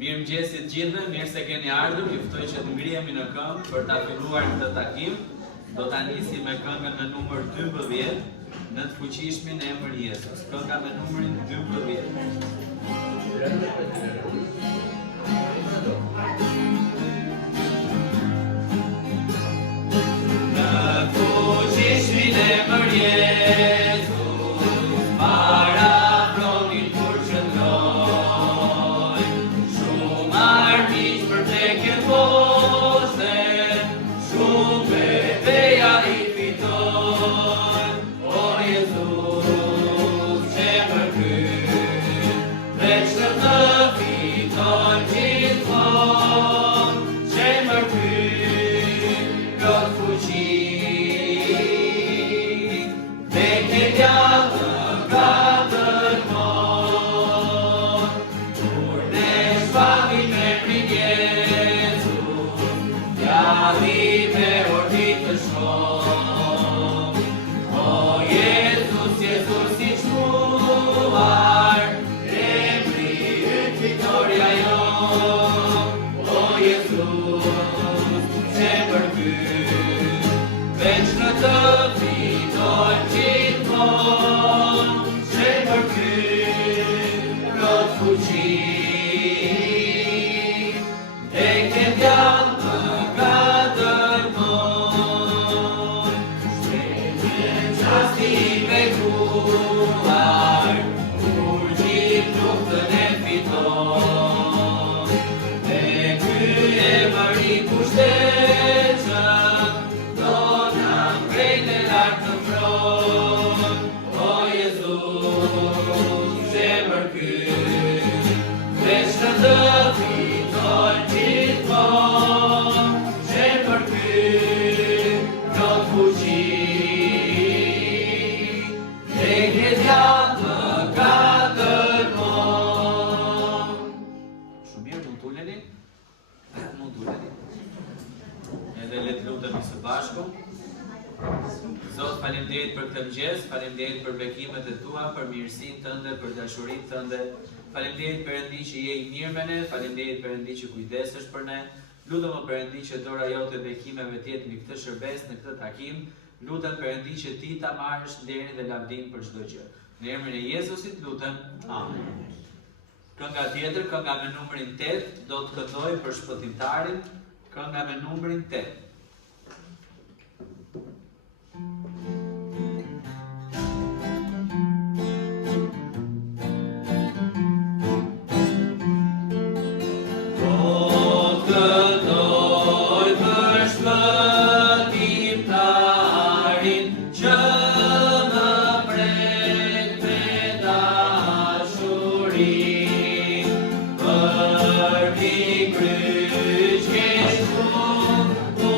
Mirëmëngjesit gjithëve, mirë se keni ardhur. Ju ftoj që të ngrihemi në këngë për ta filluar këtë takim. Do ta nisim me këngën me numër 12, Në të fuqishmin e emër Jezus. Kënga me numrin 12. Në fuqishmin e emër Jezus, para pronin kur qëndroj, shumë armiq për teke poste, shumë beteja I fitoj. O Jezus, që më kyt, veç të fitoj gjithmonë, që më kyt, plot fuqi, dhe ke djallë ka dërmon, kur ne shpami me prin Jezus, djalli me ordit të shkon. O Jezus, Jezus I çmuar, emri yt fitoria jon. O Jezus, që përkyt, veç në të fitoj gjithmonë, që përkyt, plot fuqi, e ke djallë më ka dërmon. Qasti I bekuar, kur gjithë luftën e fiton, e ky emër I pushtetshëm, do na ngrejnë e lartë të mbron. O Jezus, zemër kyt, veç në të fitoj gjithmonë, zemër kyt, plot fuqi, e ke djallë më ka dërmon. Shumë mirë, mund t'uleni? Mund t'uleni. Edhe le të lutemi së bashku. Zot, faleminderit për këtë mëngjes, faleminderit për bekimet e tua, për mirësinë tënde, për dashurinë tënde. Faleminderit Perëndi që je I mirë me ne, faleminderit Perëndi që kujdesesh për ne. Lutem o Perëndi që dora jote bekimeve të jetë në këtë shërbes, në këtë takim. Lutem Perëndi që ti ta marrësh nderin dhe lavdin për çdo gjë. Në emrin e Jezusit lutem. Amen. Kënga tjetër, kënga me numrin 8, do të këndoj për shpëtimtarin, kënga me numrin 8. Për ti kryq ke shumë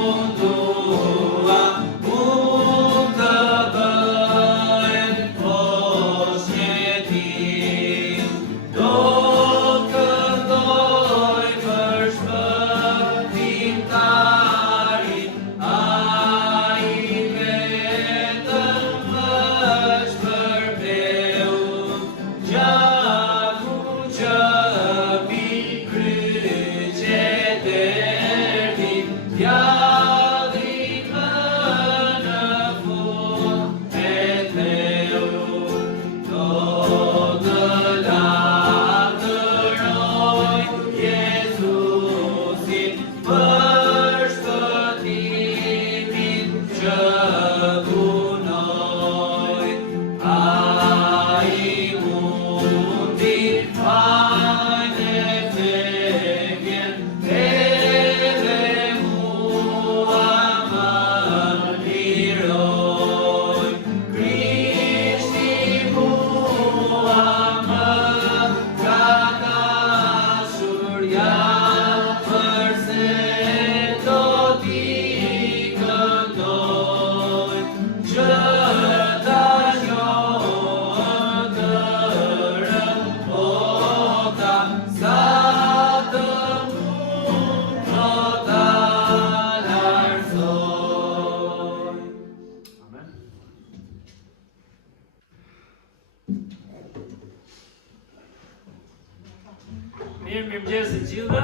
Mirëmëngjes të gjithëve,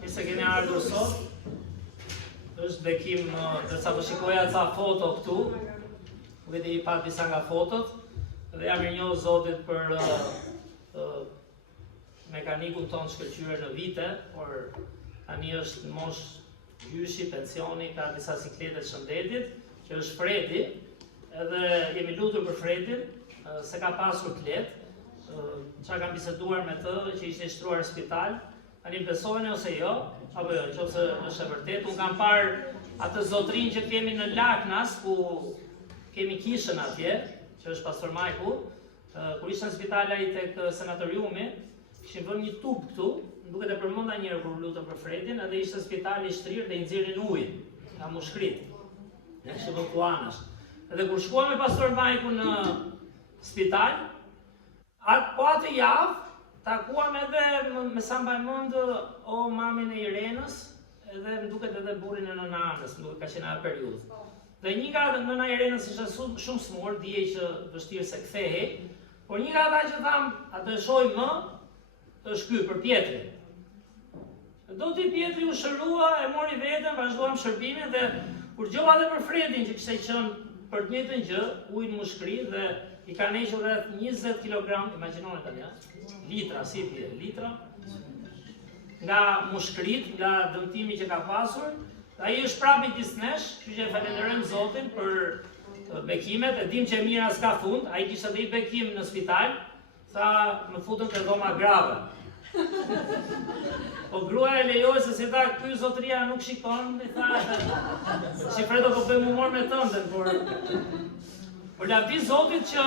mirë se keni ardhur sot. Është bekim, dërsa po shikoja ca foto këtu, vedi i pa disa nga fotot, dhe jam mirënjohur Zotit për mekanikun tonë shkëlqyer në vite, por tani është në moshë gjyshi, pensioni, ka disa siklete shëndetit, që është Fredi, edhe jemi lutur për Fredin, se ka pasur të letë. Qa kam biseduar me të që ishte shtruar në spital, tani besojnë ose jo, apo jo, nëse është e vërtet. Unë kam parë atë zotrin që kemi në Laknas, ku kemi kishën atje, që është Pastor Majku, kur ishte në spital ai tek sanatoriumi, kishin vënë një tub këtu, duket e përmenda njëherë kur lutëm për Fredin, edhe ishte spitali i shtrirë dhe i nxirrin ujin, nga mushkrit. Ne kishim vënë kuanash. Edhe kur shkuam me Pastor Majku në spital, po atë javë, takuam edhe me sa mbaj mend o mamin e Irenës, edhe më duket edhe burrin e nënanës, më duket ka qenë atë periudhë. Dhe një nga nëna e Irenës ishte shumë smur, dije që vështirë se kthehej, por një nga ata që tham, atë e shoh më, është ky për Pietrin. Do ti Pietri u shërua, e mori veten, vazhduam shërbimin dhe kur gjova edhe për Fredin që kishte qenë për të njëjtën gjë, ujin mushkri dhe i ka nejshur rreth 20 kg, imagjinoni tani, litra, si pje, litra, nga mushkrit, nga dëmtimi që ka pasur. Ai është prapë i disnesh, kështu që falenderojmë Zotin për bekimet, e dim që mira s'ka fund, ai kishte edhe i bekim në spital, tha më futën te dhoma grave. Po gruaja e lejoi se si tha, ky zotëria nuk shikon, i tha, si Fredo po bëjmë humor me tënden, por lavdi Zotit që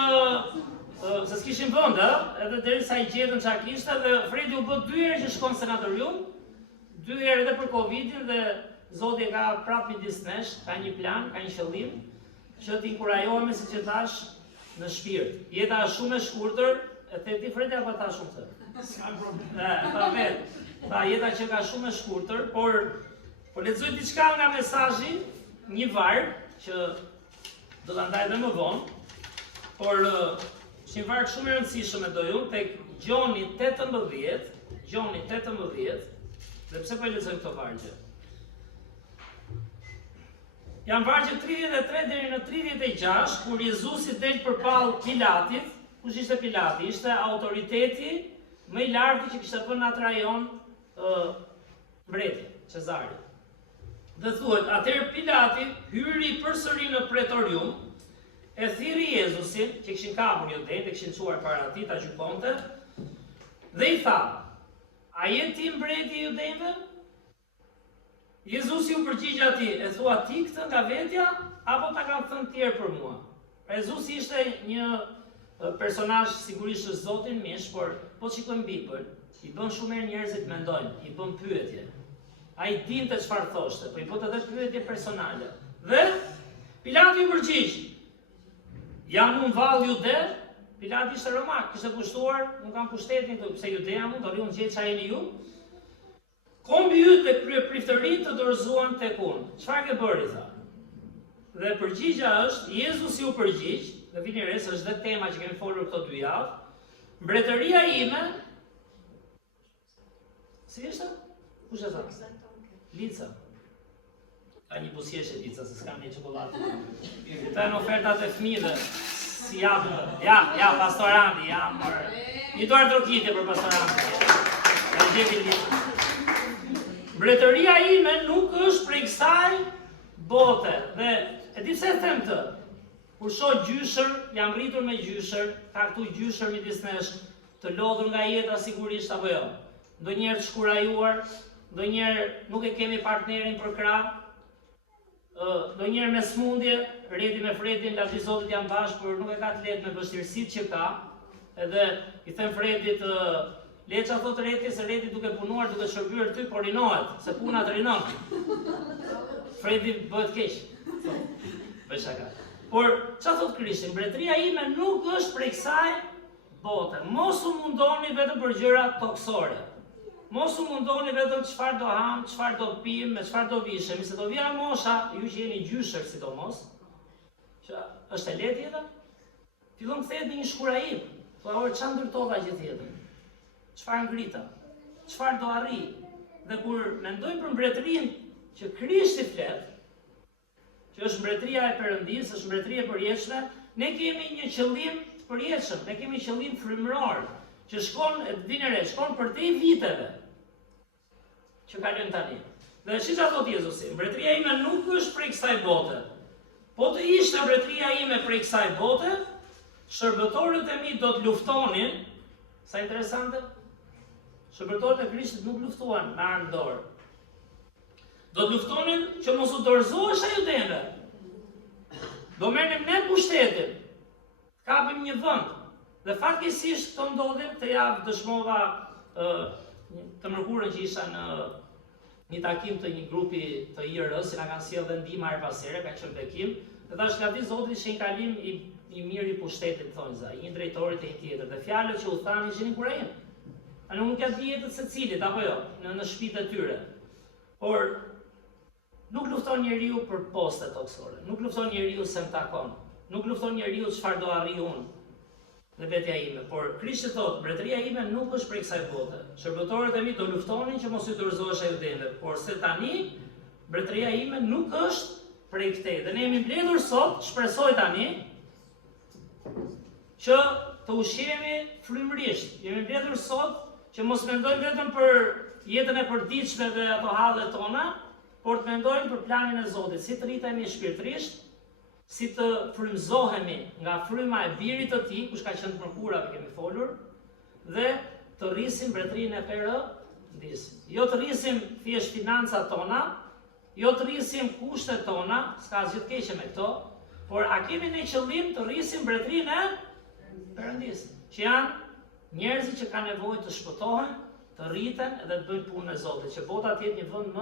se s'kishin vënd, edhe derisa i gjetën çka kishte, dhe Fredi u bë 2 herë që shkon në sanatorium, 2 herë edhe për Covidin, dhe Zoti ka prapë midis nesh, ka një plan, ka një qëllim, që t'inkurajojmë siç e thash në shpirt. Jeta është shumë e shkurtër, e the ti Fredi apo ta shumë të? S'ka problem. Ta vet. Ta jeta që ka shumë e shkurtër, por lexoj diçka nga mesazhi, një varg që do ta ndaj edhe më vonë, por është një varg shumë i rëndësishëm e doju tek Gjoni 18, dhe pse po lexojmë këto vargje? Janë vargje 33 deri në 36, kur Jezusi del përballë Pilatit. Kush ishte Pilati? Ishte autoriteti më i lartë që kishte vënë atë rajon mbreti, Cezari. Dhe thuhet, atëherë Pilati hyri përsëri në pretorium, e thirri Jezusin, që kishin kapur judejt, e kishin çuar para atij ta gjykonte, dhe i tha, a je ti mbreti i judejve? Jezusi u përgjigj atij, e thua ti këtë nga vetja, apo ta kanë thënë tjerë për mua? Jezusi ishte një personazh sigurisht është Zotin mish, por po shikojmë Biblën, i bën shumë herë njerëzit mendojnë, i bën pyetje. Ai dinte çfarë thoshte, po i bën edhe pyetje personale. Dhe Pilati u përgjigj, jam unë vallë jude? Pilati ishte romak, kishte pushtuar, nuk kam pushtetin këtu, pse Judea mund, ori unë gjej çfarë jeni ju? Kombi yt dhe kryepriftërinë të dorëzuan tek unë. Çfarë ke bërë, tha? Dhe përgjigja është, Jezusi u përgjigj, dhe vini re se është dhe tema që kemi folur këto 2 javë, mbretëria ime, si ishte? Kush e tha? Lica. Ka një busjeshe Lica, se s'kam një çokoladë. Këta janë ofertat e fëmijëve. Si japën. Ja, pastorandi, ja, një dorë trokitje për pastorandi. Ka gjeti Lica. Mbretëria ime nuk është prej kësaj bote. Dhe e di pse them të? Kur shoh gjyshër, jam rritur me gjyshër, ka këtu gjyshër midis nesh, të lodhur nga jeta sigurisht apo jo. Ndonjëherë të shkurajuar, ndonjëherë nuk e kemi partnerin për krah, ndonjëherë me smundje, Redi me Fredin, lavdi Zotit janë bashkë, por nuk e ka të lehtë me vështirësitë që ka. Edhe i them Fredit, Leça thot Redi se Redi duke punuar, duke shërbyer ty, por rinohet, se puna të rinon. Fredi bëhet keq. Bëj shaka. Por çfarë thot Krishti? Mbretëria ime nuk është prej kësaj bote. Mos u mundoni vetëm për gjëra toksore. Mos u mundoni vetëm çfarë do ham, çfarë do pim, me çfarë do vishemi, se do vija mosha, ju që jeni gjyshër sidomos, që është e lehtë jeta. Fillon kthehet në një shkurajim. Po çfarë ndërtova gjithë jetën? Çfarë ngrita? çfarë do arrijë. Dhe kur mendojmë për mbretërinë që Krishti flet, që është mbretëria e Perëndisë, është mbretëria e përjetshme, ne kemi një qëllim të përjetshëm, ne kemi një qëllim frymëror, që shkon përtej viteve që kalojnë tani. Dhe çfarë ka thotë Jezusi? Mbretëria ime nuk është prej kësaj bote. Po të ishte mbretëria ime prej kësaj bote, shërbëtorët e mi do të luftonin. Sa interesante? Shërbëtorët e Krishtit nuk luftuan me armë dorë. Do të luftonin që mos u dorëzohesh judeve. Do merrnim ne pushtetin. Kapim një vend. Dhe fatkeqësisht këto ndodhin. Të javë dëshmova të mërkurën që isha në një takim të një grupi të IR-s, si na kanë sjellë dhe ndihmë her pas here, ka qenë bekim, dhe thash nga di Zoti ishte një kalim i mirë i pushtetit, thonë za, një drejtori te një tjetër, dhe fjalët që u thanë ishin kurajin. Nuk ka dietët secilit apo jo, në shtëpitë e tyre. Por nuk lufton njeriu për poste toksore, nuk lufton njeriu se më takon, nuk lufton njeriu çfarë do arrijë unë dhe vetja ime, por Krishti thotë, mbretëria ime nuk është prej kësaj bote. Shërbëtorët e mi do luftonin që mos i dorëzohesh judeve, por se tani mbretëria ime nuk është prej këtej. Dhe ne jemi mbledhur sot, shpresoj tani, që të ushqehemi frymërisht. Jemi mbledhur sot që mos mendojmë vetëm për jetën e përditshme dhe ato hallet tona, por të mendojmë për planin e Zotit, si të rritemi shpirtërisht, si të frymëzohemi nga fryma e birit të tij, kush ka qenë mërkurave kemi folur, dhe të rrisim mbretërinë e Perëndisë. Jo të rrisim thjesht financat tona, jo të rrisim kushtet tona, s'ka asgjë të keqe me këto, por a kemi ne qëllim të rrisim mbretërinë e Perëndisë, që janë njerëzit që kanë nevojë të shpëtohen, të rriten dhe të bëjnë punën e Zotit, që bota të jetë një vend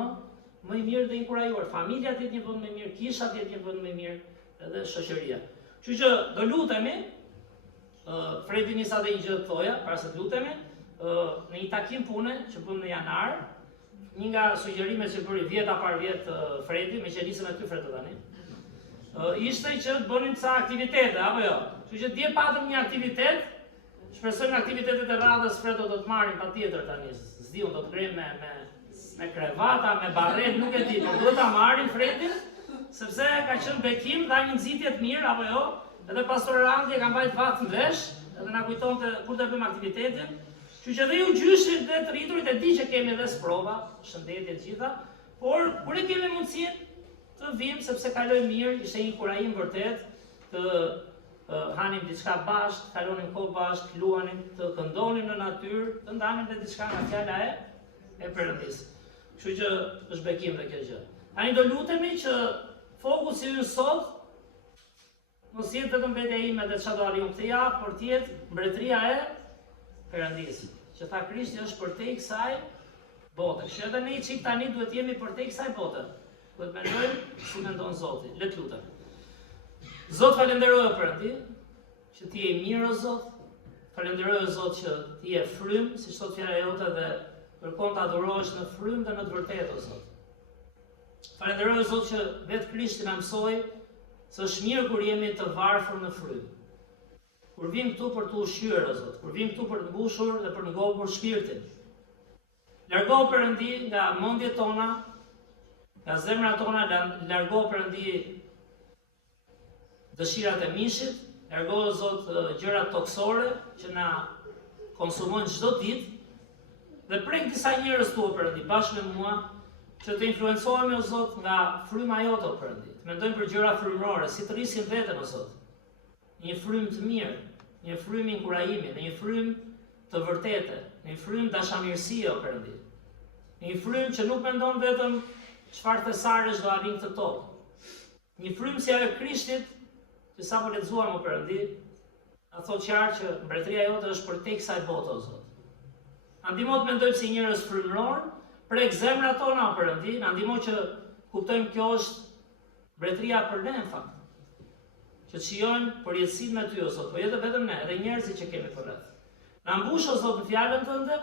më i mirë dhe inkurajuar, familja të jetë një vend më i mirë, kisha të jetë një vend më i mirë, edhe shoqëria. Kështu që do lutemi, Fredi nisa dhe një gjë të thoja, para se të lutemi, në një takim pune që bëm në janar, një nga sugjerimet që bëri vjeta par vjet Fredi, me që nisëm e ty Fredi tani, ishte që të bënim ca aktivitete, apo jo? Kështu që dje patëm një aktivitet, shpresojmë aktivitetet e radhës Fredo do të marrim patjetër tani, s'di unë do të grem me krevata, me barret, nuk e di, por do ta marrim Fredin, sepse ka qenë bekim, dha një nxitje të mirë, apo jo, edhe pastor Randi e ka mbajt vath në vesh, edhe na kujtonte kur të bëjmë aktivitetin, që që dhe ju gjyshit dhe të rriturit e di që kemi edhe sprova, shëndetje të gjitha, por kur e kemi mundësinë të vim, sepse kaloj mirë, ishte një kurajim vërtet, të hanim diçka bashkë, të kalonim kohë bashkë, luanim, të këndonim në natyrë, të ndanim dhe diçka nga fjala e Perëndisë. Kështu që është bekim dhe kjo gjë. Tani do lutemi që fokusi ynë sot mos jetë vetëm vetja ime dhe çfarë do arrijmë këtë javë, por të jetë mbretëria e Perëndisë. Që tha Krishti është përtej kësaj bote. Kështu edhe ne çik tani duhet jemi përtej kësaj bote. Duhet mendojmë si mendon Zoti. Le të lutem. Zot, falenderoj o Perëndi, që ti je mirë o Zot. Falenderoj o Zot që ti je frym, siç thot fjala jote, dhe kërkon të adurohesh në frym dhe në të vërtetë o Zot. Falenderoj o Zot që vetë Krishti na mësoi se është mirë kur jemi të varfër në frym. Kur vim këtu për të ushqyer o Zot, kur vim këtu për të mbushur dhe për të ngopur shpirtin. Largo Perëndi nga mendjet tona, nga zemrat tona, largo Perëndi dëshirat e mishit, largo o Zot gjërat toksore që na konsumojnë çdo ditë, dhe prek disa njerëz tu o Perëndi bashkë me mua, që të influencohemi o Zot nga fryma jote o Perëndi. Të mendojmë për gjëra frymërore, si të rrisim veten o Zot. Një frym të mirë, një frym inkurajimi, një frym të vërtetë, një frym dashamirësie o Perëndi. Një frym që nuk mendon vetëm çfarë thesaresh do arrijmë këtë tokë. Një frym si ajo e Krishtit, që sapo lexuam o Perëndi, na thotë qartë që mbretëria jote është përtej kësaj bote o Zot. Na ndihmo të mendojmë si njerëz frymëror, prek zemrat tona o Perëndi, na ndihmo që kuptojmë kjo është mbretëria për ne në fakt. Që të shijojmë përjetësinë me ty o Zot, po jetë vetëm ne, edhe njerëzit që kemi përreth. Na mbush o Zot në fjalën tënde,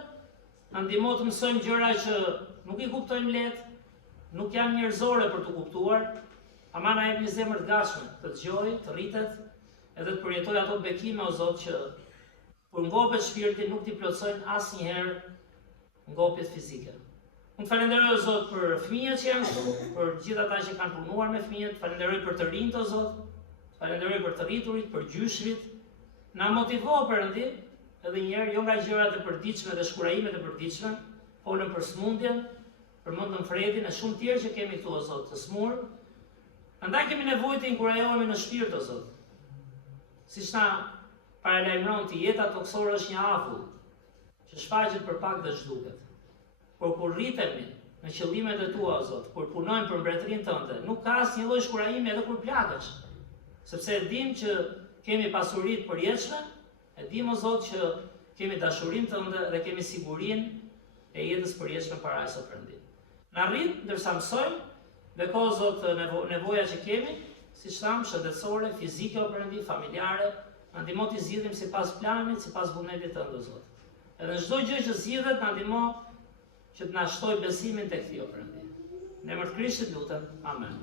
na ndihmo të mësojmë gjëra që nuk i kuptojmë lehtë, nuk janë njerëzore për të kuptuar, ama na jep një zemër të gatshme, të dëgjojë, të rritet, edhe të përjetojë ato bekime o Zot që kur ngopet shpirti nuk t'i plotsojnë asnjëherë ngopjet fizike. Unë të falenderoj o Zot për fëmijët që janë këtu, për gjithë ata që kanë punuar me fëmijët, falenderoj për të rinjt o Zot, falenderoj për të rriturit, për gjyshrit. Na motivo Perëndi, edhe një herë jo nga gjërat e përditshme dhe shkurajimet e përditshme, folëm për smundjen, për Mëndën Fredin e shumë tjerë që kemi këtu o Zot të smur. Andaj kemi nevojë të inkurajohemi në shpirt o Zot. Siç na paralajmëron të jeta toksore është një avull që shfaqet për pak dhe zhduket. Por kur rritemi në qëllimet e tua o Zot, kur punojmë për mbretërinë tënde, nuk ka asnjë lloj shkurajimi edhe kur plakesh. Sepse e dim që kemi pasuritë përjetshme, e dim o Zot që kemi dashurinë tënde dhe kemi sigurinë e jetës përjetshme para së Perëndit. Na rrit ndërsa mësojmë dhe ka o Zot nevoja që kemi, siç tham, shëndetësore, fizike o Perëndi, familjare, na ndihmo të zgjidhim sipas planit, sipas vullnetit tënd o Zot. Edhe në çdo gjë që zgjidhet na ndihmo që të na shtoj besimin tek Ti o Perëndi. Në emër të Krishtit lutem. Amen.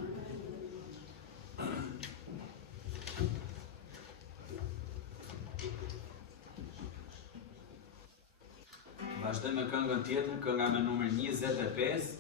Vazhdojmë me këngën tjetër, kënga me numër 25.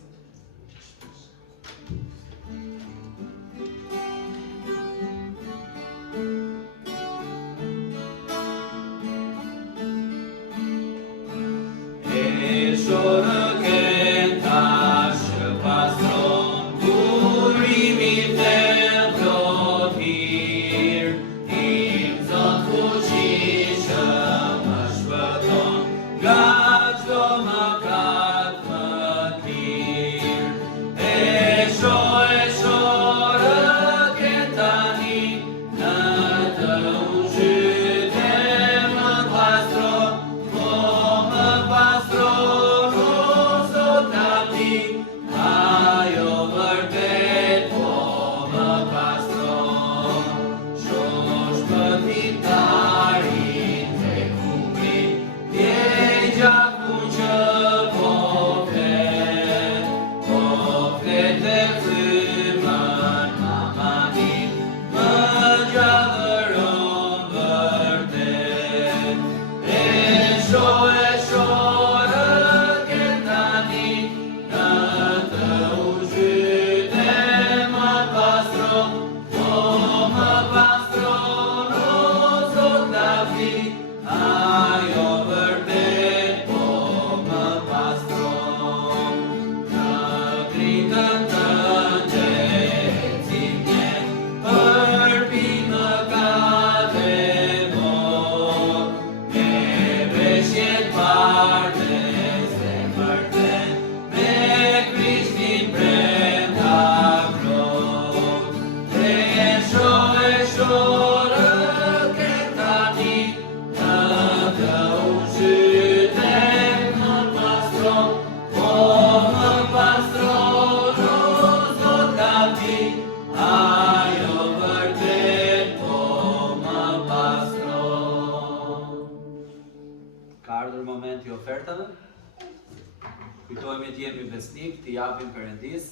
Kujtohemi të jemi besnik, të japim Perëndis.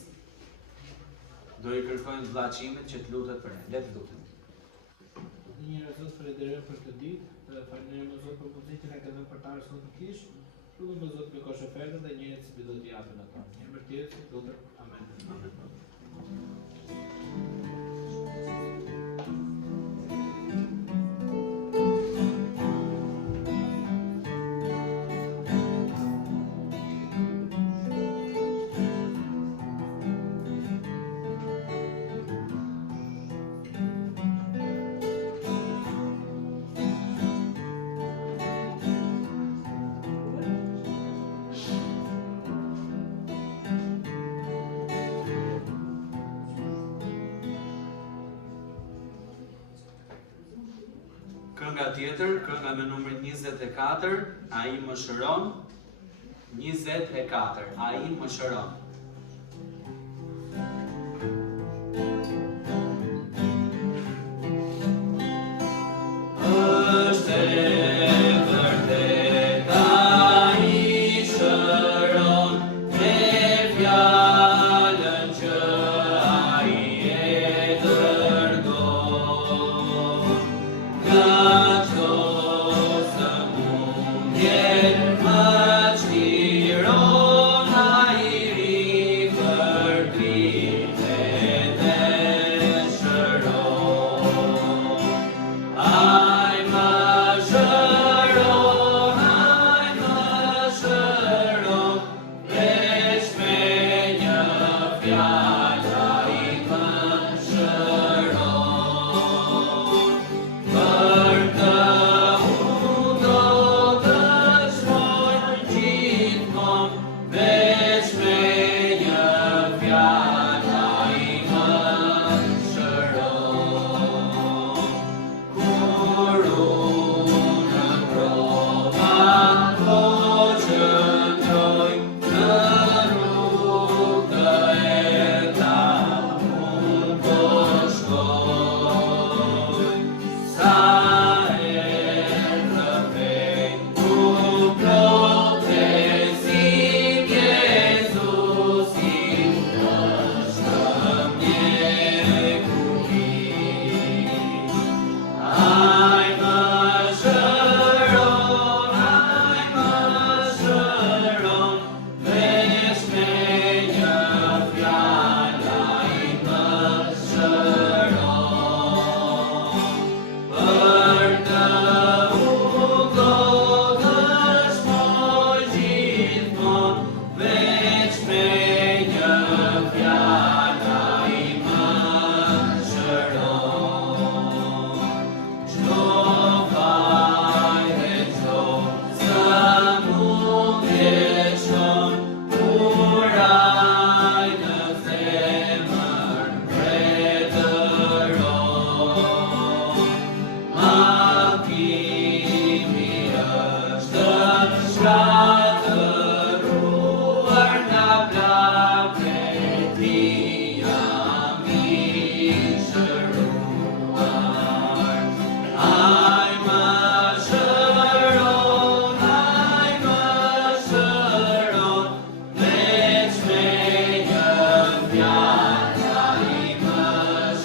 Do i kërkojmë vëllachimit që të lutet për ne. Le të lutem. Një Zot, falenderoj për këtë ditë, falenderoj Zot për pozitën e këtë përtar sot të kish. Lutem Zot me kosh ofertën dhe njerëzit që do të japin ato. Në emër të Jezusit lutem. Amen. Kënga tjetër, kënga me numër 24, Ai më shëron. 24, Ai më shëron. Much hero. veç me një fjala i më shëron. Kur unë prova po qëndroj në rrugë të errta, unë po shkoj. Sa erdhë pejt ku plotesim Jezusin, është mjekurin. Ai më shëron, veç me një fjala i më shëron. Për të ugodhësh moj gjithmon, veç me një fjala i më shëron. Çdo fajre, çdo sëmundje shon, kur ai në zemër mbretëron. Makimi është shkatëruar nga pllaket i jam i shëruar. Ai më shëron, veç me një fjala i më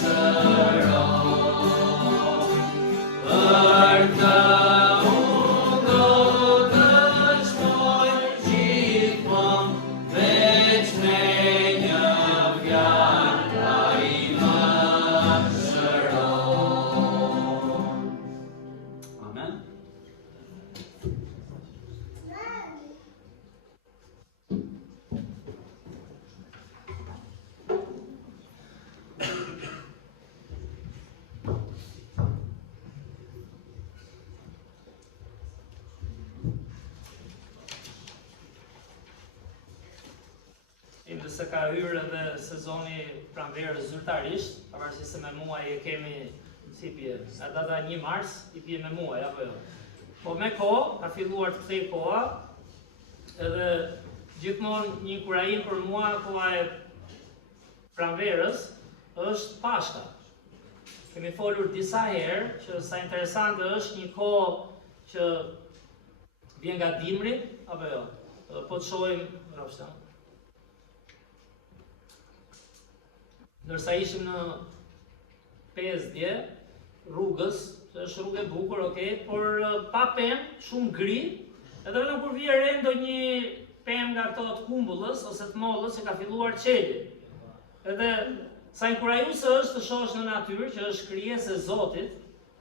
shëron. Për të ugodhësh moj gjithmon, veç me një fjala i më shëron. Amen. Ndërsa ka hyrë edhe sezoni pranverës zyrtarisht, pavarësisht se me muaj e kemi principi nga data 1 mars i bie me muaj apo jo. Po me kohë ka filluar të kthej koha, edhe gjithmonë një kurajim për mua koha e pranverës është Pashka. Kemi folur disa herë që sa interesante është një kohë që vjen nga dimri apo jo. Po të shohim rrofshta. Ndërsa ishim në 5 rrugës, që është rrugë e bukur, okay, por pa pemë, shumë gri, edhe vetëm kur vije re ndonjë pemë nga ato të kumbullës ose të mollës që ka filluar qeli. Edhe sa inkurajuese është të shohësh në natyrë që është krijesë e Zotit,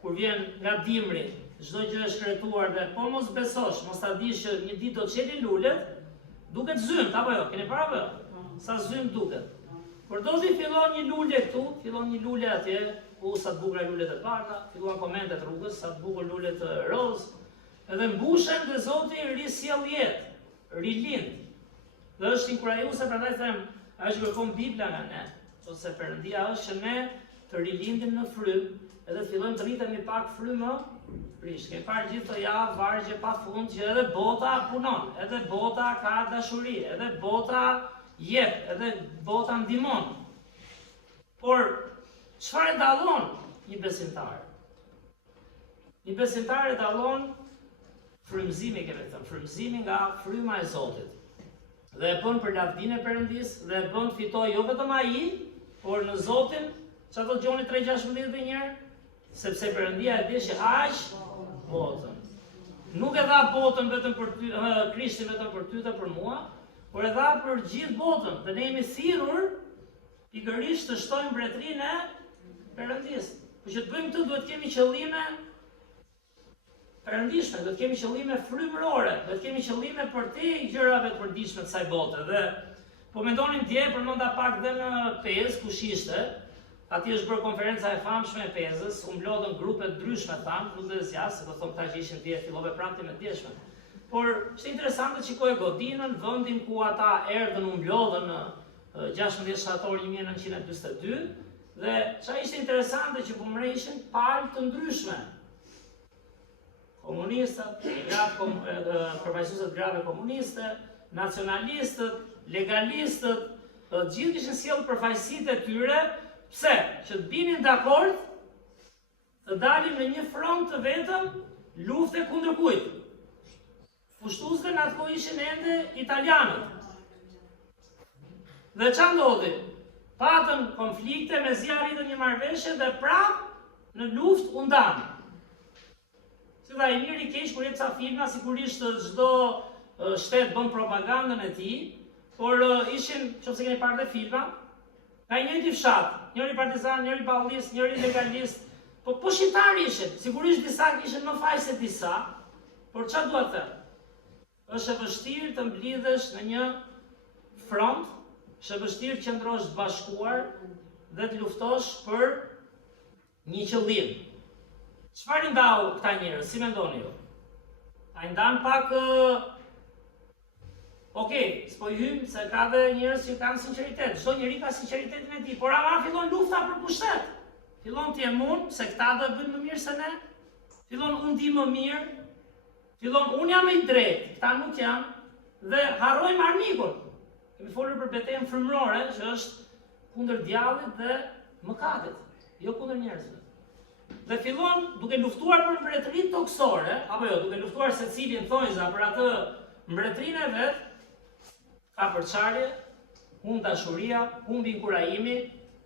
kur vjen nga dimri, çdo gjë është kryetuar dhe po mos besosh, mos ta dish që një ditë do të qeli lulet, duket zymt apo jo? Keni parë apo jo? Sa zymt duket. Por dozi fillon një lule këtu, fillon një lule atje, sa të bukura lulet e parta, filluan komentet rrugës, sa të bukur lulet e roz, edhe mbushen dhe Zoti risjell jetë, rilind. Dhe është inkurajuese, prandaj them, ajo që kërkon Bibla nga ne, ose Perëndia është që ne të rilindim në frym, edhe fillojmë të rritemi pak frymë prish. Kemi parë gjithë të javë vargje pafund që edhe bota punon, edhe bota ka dashuri, edhe bota jep, edhe bota ndihmon. Por çfarë dallon një besimtar? Një besimtar e dallon frymëzimi, kemi thënë, frymëzimi nga fryma e Zotit. Dhe e bën për lavdinë e Perëndisë, dhe e bën fitoj jo vetëm ai, por në Zotin, çfarë thotë Gjoni 3:16 edhe një herë? Sepse Perëndia e di që aq botën. Nuk e dha botën vetëm për ty, Krishtin vetëm për ty dhe për mua, por e dha për gjithë botën. Dhe ne jemi thirrur pikërisht të shtojmë mbretërinë e Perëndisë. Por që të bëjmë këtë duhet kemi qëllime perëndishme, do të kemi qëllime frymërore, do të kemi qëllime për te gjërave të përditshme të kësaj bote. Dhe po mendonin dje përmenda pak dhe në Pezë, kush ishte, aty është bërë konferenca e famshme e Pezës, u mblodhën grupe të ndryshme thanë, nuk do të zjas, se do thonë këta që ishin dje, fillove prapti me djeshme. por është interesante shikoj godinën, vendin ku ata erdhën u mblodhën në 16 shtator 1942 dhe çfarë ishte interesante që po mreshin palë të ndryshme. Komunistët, përfaqësuesët grave komuniste, nacionalistët, legalistët, gjithë kishin sjellë përfaqësitë e tyre, pse? Që të binin dakord, të dalin në një front të vetëm, lufte kundër kujt? Pushtuesve në atë kohë ishin ende italianët. Dhe ç'a ndodhi? Patën konflikte, mezi arritën një marrëveshje dhe prapë në luftë u ndanë. Si dha i mirë i keq kur jep ca filma, sigurisht çdo shtet bën propagandën e tij, por ishin, nëse keni parë dhe filma, nga njëjti fshat, njëri partizan, njëri ballist, njëri legalist, po shqiptar ishin, sigurisht disa kishin më faj se disa, por ç'a dua të them? Është e vështirë të mblidhesh në një front, është e vështirë të qëndrosh të bashkuar dhe të luftosh për një qëllim. Çfarë i ndau këta njerëz, si mendoni ju? A i ndan pak Okej, s'po i hym se ka dhe njerëz që kanë sinqeritet, çdo njeri ka sinqeritetin e tij, por ama fillon lufta për pushtet. Fillon ti e unë, se këta do të bëjnë më mirë se ne. Fillon unë di më mirë. Fillon unë jam i drejtë, këta nuk janë dhe harrojmë armikun. Kemi folur për betejën frymërore, që është kundër djallit dhe mëkatit, jo kundër njerëzve. Dhe fillon duke luftuar për mbretërinë toksore, apo jo, duke luftuar secilin thonjza për atë mbretërinë e vet, ka përçarje, humb dashuria, humb inkurajimi,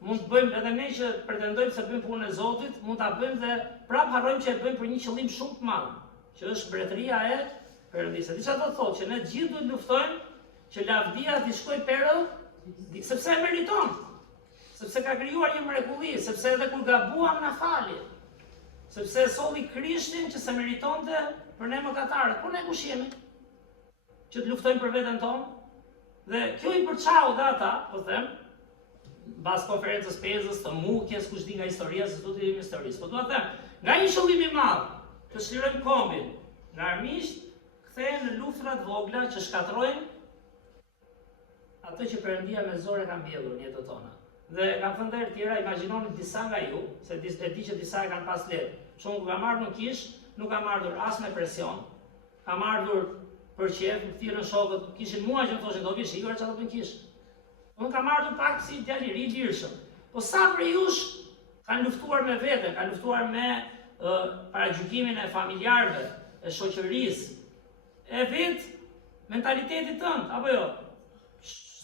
mund të bëjmë edhe ne që pretendojmë se bëjmë punën e Zotit, mund ta bëjmë dhe prapë harrojmë që e bëjmë për një qëllim shumë të madh, që është mbretëria e Perëndisë. Diçka do të thotë që ne gjithë duhet luftojmë që lavdia të shkojë perë, sepse e meriton. Sepse ka krijuar një mrekulli, sepse edhe kur gabuam na fali. Sepse solli Krishtin që se meritonte për ne mëkatarët, por ne kush jemi? Që të luftojmë për veten tonë? Dhe kjo i përçau dhe ata, po them, mbas konferencës Pezës, të mukjes, kush di nga historia, se do të jemi historisë. Po dua të them, nga një qëllim i madh, të shlirojmë kombin, nga armiqt kthehen në luftra të vogla që shkatrojnë atë që Perëndia me zore ka mbjellur në jetën tona. Dhe kam thënë të tjera, imagjinoni disa nga ju, se e di që disa e kanë pas lehtë. Shumë ku kam ardhur në kish, nuk kam ardhur as me presion, kam ardhur për qef, më thirrën shokët, kishin mua që më thoshin do vish, ikër çfarë do bën kish. Unë kam ardhur pak si djalë i ri i lirshëm. Po sa prej jush kanë luftuar me veten, kanë luftuar me paragjykimin e familjarëve, e shoqërisë, e vet mentalitetit tënd, apo jo?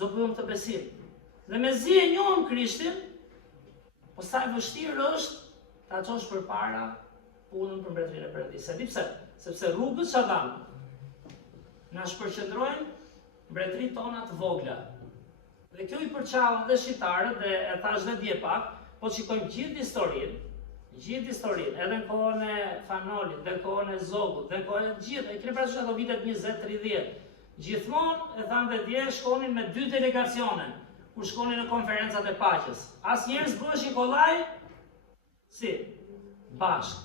Do bëjmë të besim. Dhe mezi e njohëm Krishtin, po sa e vështirë është ta çosh përpara punën për mbretërinë e Perëndisë. Se di pse? Sepse rrugët që dhamë na shpërqendrojnë mbretëritë tona të vogla. Dhe kjo i përçallën dhe shqiptarët, dhe e thash dhe dje pak, po shikojmë gjithë historinë, edhe në kohën e Fanolit, dhe në kohën e Zogut, dhe në kohën e gjithë, e keni parasysh ato vitet 20-30. Gjithmonë, e thamë dhe dje, shkonin me 2 delegacione, kur shkonin në konferencat e paqes. Asnjëherë s'bëshin kollaj, si, bashkë.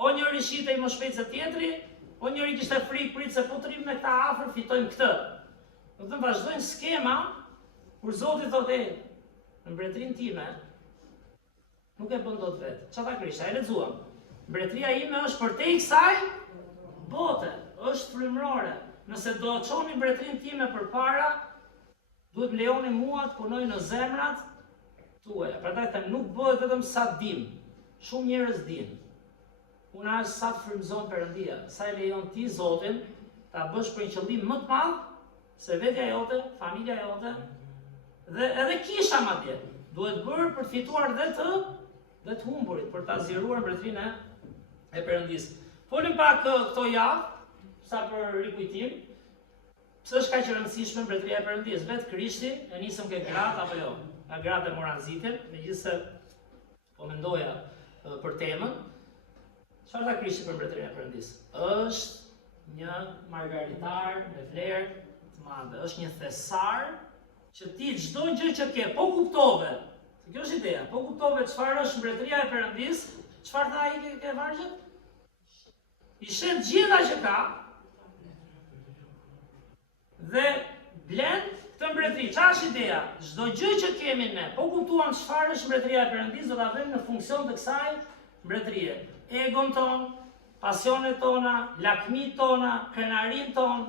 O njëri shitej më shpejt se tjetri, o njëri kishte frikë prit se po të rrim me këta afër, fitojmë këtë. Do të vazhdojnë skema, kur Zoti thotë, në mbretërinë time, nuk e bën dot vetë. Çfarë tha Krishti? E lexuam. Mbretëria ime është përtej kësaj bote, është frymërore. Nëse do çoni mbretërinë time përpara, duhet lejoni mua të punoj në zemrat tuaja. Prandaj them, nuk bëhet vetëm sa dim. Shumë njerëz dinë. Unë as sa të frymëzon Perëndia, sa e lejon ti Zotin ta bësh për një qëllim më të madh se vetja jote, familja jote dhe edhe kisha madje. Duhet bërë për të fituar dhe të humburit, për ta zgjeruar mbretërinë e Perëndisë. Folim pak këto javë, sa për rikujtim. Pse është kaq e rëndësishme mbretëria e Perëndisë? Vetë Krishti e nisëm ke gratë apo jo? Nga gratë e moran nxitjen, megjithëse po mendoja për temën. Çfarë tha Krishti për mbretërinë e Perëndisë? Është një margaritar me vlerë të madhe, është një thesar që ti çdo gjë që ke, po kuptove. Se kjo është ideja, po kuptove çfarë është mbretëria e Perëndisë, çfarë tha ai ke vargjet? I shet gjitha që ka, dhe blen këtë mbretëri. Çfarë është ideja? Çdo gjë që kemi ne, po kuptuam çfarë është mbretëria e Perëndisë, do ta vëmë në funksion të kësaj mbretërie. Egon ton, pasionet tona, lakmit tona, krenarin ton,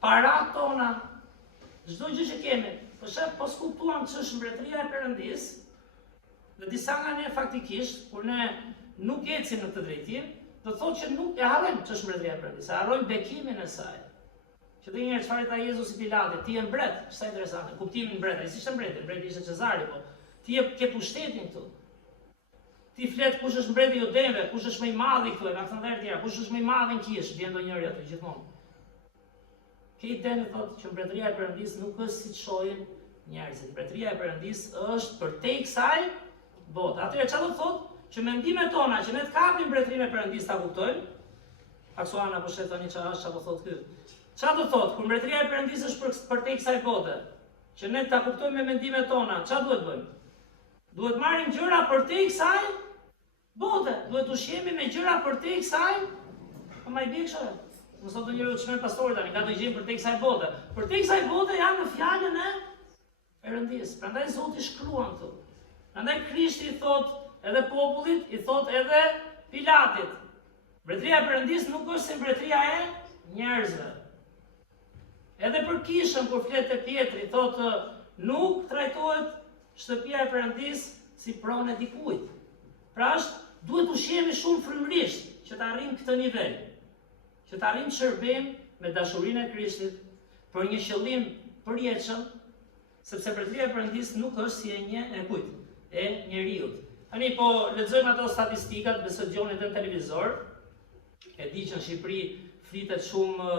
parat tona, çdo gjë që kemi. Për shembull, po skuptuam ç'është mbretëria e Perëndisë, dhe disa nga ne faktikisht, kur ne nuk ecim në këtë drejtim, do thotë që nuk e harrojmë ç'është mbretëria e Perëndisë, e harrojmë bekimin e saj. Që dhe njerë çfarë tha Jezusi Pilatit, ti je mbret, sa interesante, kuptimin mbret, ai s'ishte mbreti, mbreti ishte Cezari, po ti ke pushtetin këtu. Ti flet kush është mbreti i Judeve, kush është më i madh këtu, nga thënë të tjera, kush është më i madh në kish, vjen ndonjëri aty gjithmonë. Ke idenë thotë që mbretëria e Perëndisë nuk është siç shohin njerëzit. Mbretëria e Perëndisë është përtej kësaj bote. Atëherë çfarë do thotë? Që mendimet tona që ne të kapim mbretërinë e Perëndisë ta kuptojmë. Aksuana po shet tani çfarë është, çfarë thotë ky? Çfarë do thotë? Kur mbretëria e Perëndisë është përtej kësaj bote, që ne ta kuptojmë me mendimet tona, çfarë duhet bëjmë? Duhet marrim gjëra përtej kësaj bote. Duhet ushqemi me gjëra përtej kësaj. Po më i bie kështu. Mos do njëri të shmën pastori tani, nga do gjejmë përtej kësaj bote. Përtej kësaj bote janë në fjalën e Perëndisë. Prandaj Zoti shkruan këtu. Prandaj Krishti i thot edhe popullit, i thot edhe Pilatit. Mbretëria e Perëndisë nuk është si mbretëria e njerëzve. Edhe për kishën, kur flet te Pietri, thotë nuk trajtohet shtëpia e Perëndisë si pronë e dikujt. Pra duhet ushqemi shumë frymërisht që të arrijmë këtë nivel, që të arrijmë shërbim me dashurinë e Krishtit për një qëllim përjetshëm, sepse mbretëria e Perëndisë nuk është si e një e kujt, e njeriu. Tani po lexojmë ato statistikat, besoj dëgjoni në televizor, e di që në Shqipëri flitet shumë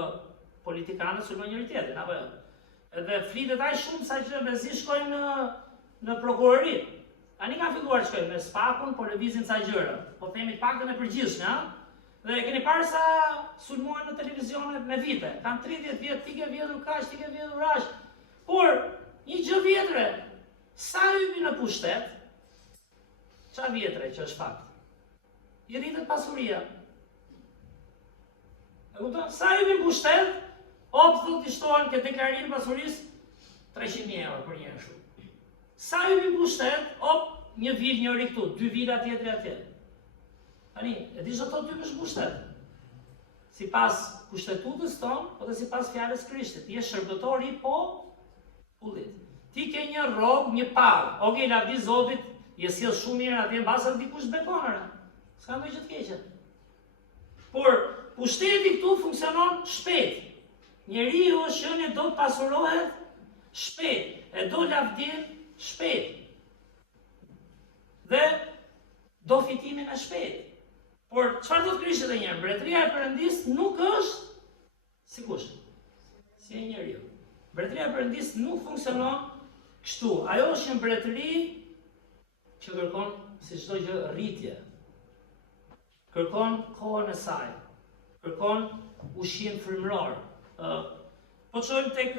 politikanët sulmojnë njëri tjetrin, apo jo? Edhe flitet aq shumë sa që mezi shkojnë në prokurori. Tani ka filluar të shkojnë me spakun, po lëvizin ca gjëra. Po themi paktën e përgjithshme, ha? Dhe keni parë sa sulmojnë në televizione me vite. Kanë 30 vjet, ti ke vjetur kaq, ti ke vjetur aq. Por një gjë vjetre, sa hypi në pushtet, çfarë vjetre që është fakt? I rritet pasuria. E kupton? Sa hypi në pushtet, thotë i shtohen ke deklarimin e pasurisë 300.000 euro për një shumë. Sa hypi në pushtet, një vit njëri këtu, 2 vite tjetri atje. Tani, e di çfarë thotë ty për pushtet? Sipas pushtetutës tonë, po dhe sipas fjalës Krishtit, ti je shërbëtor i popullit. Ti ke një rrogë, një pagë. Okej, lavdi Zotit, je sjell shumë mirë atje mbas dikush bekonare. S'ka ndonjë gjë të keqe. Por pushteti këtu funksionon shpejt. Njeriu është që do të pasurohet shpejt, e do lavdin shpejt. Dhe do fitimin e shpejt. Por çfarë do të Krishti edhe një herë? Mbretëria e Perëndisë nuk është si kush? Si e njeriu. Mbretëria e Perëndisë nuk funksionon kështu. Ajo është një mbretëri që kërkon si çdo gjë rritje. Kërkon kohën e saj. Kërkon ushqim frymëror. Po çojmë tek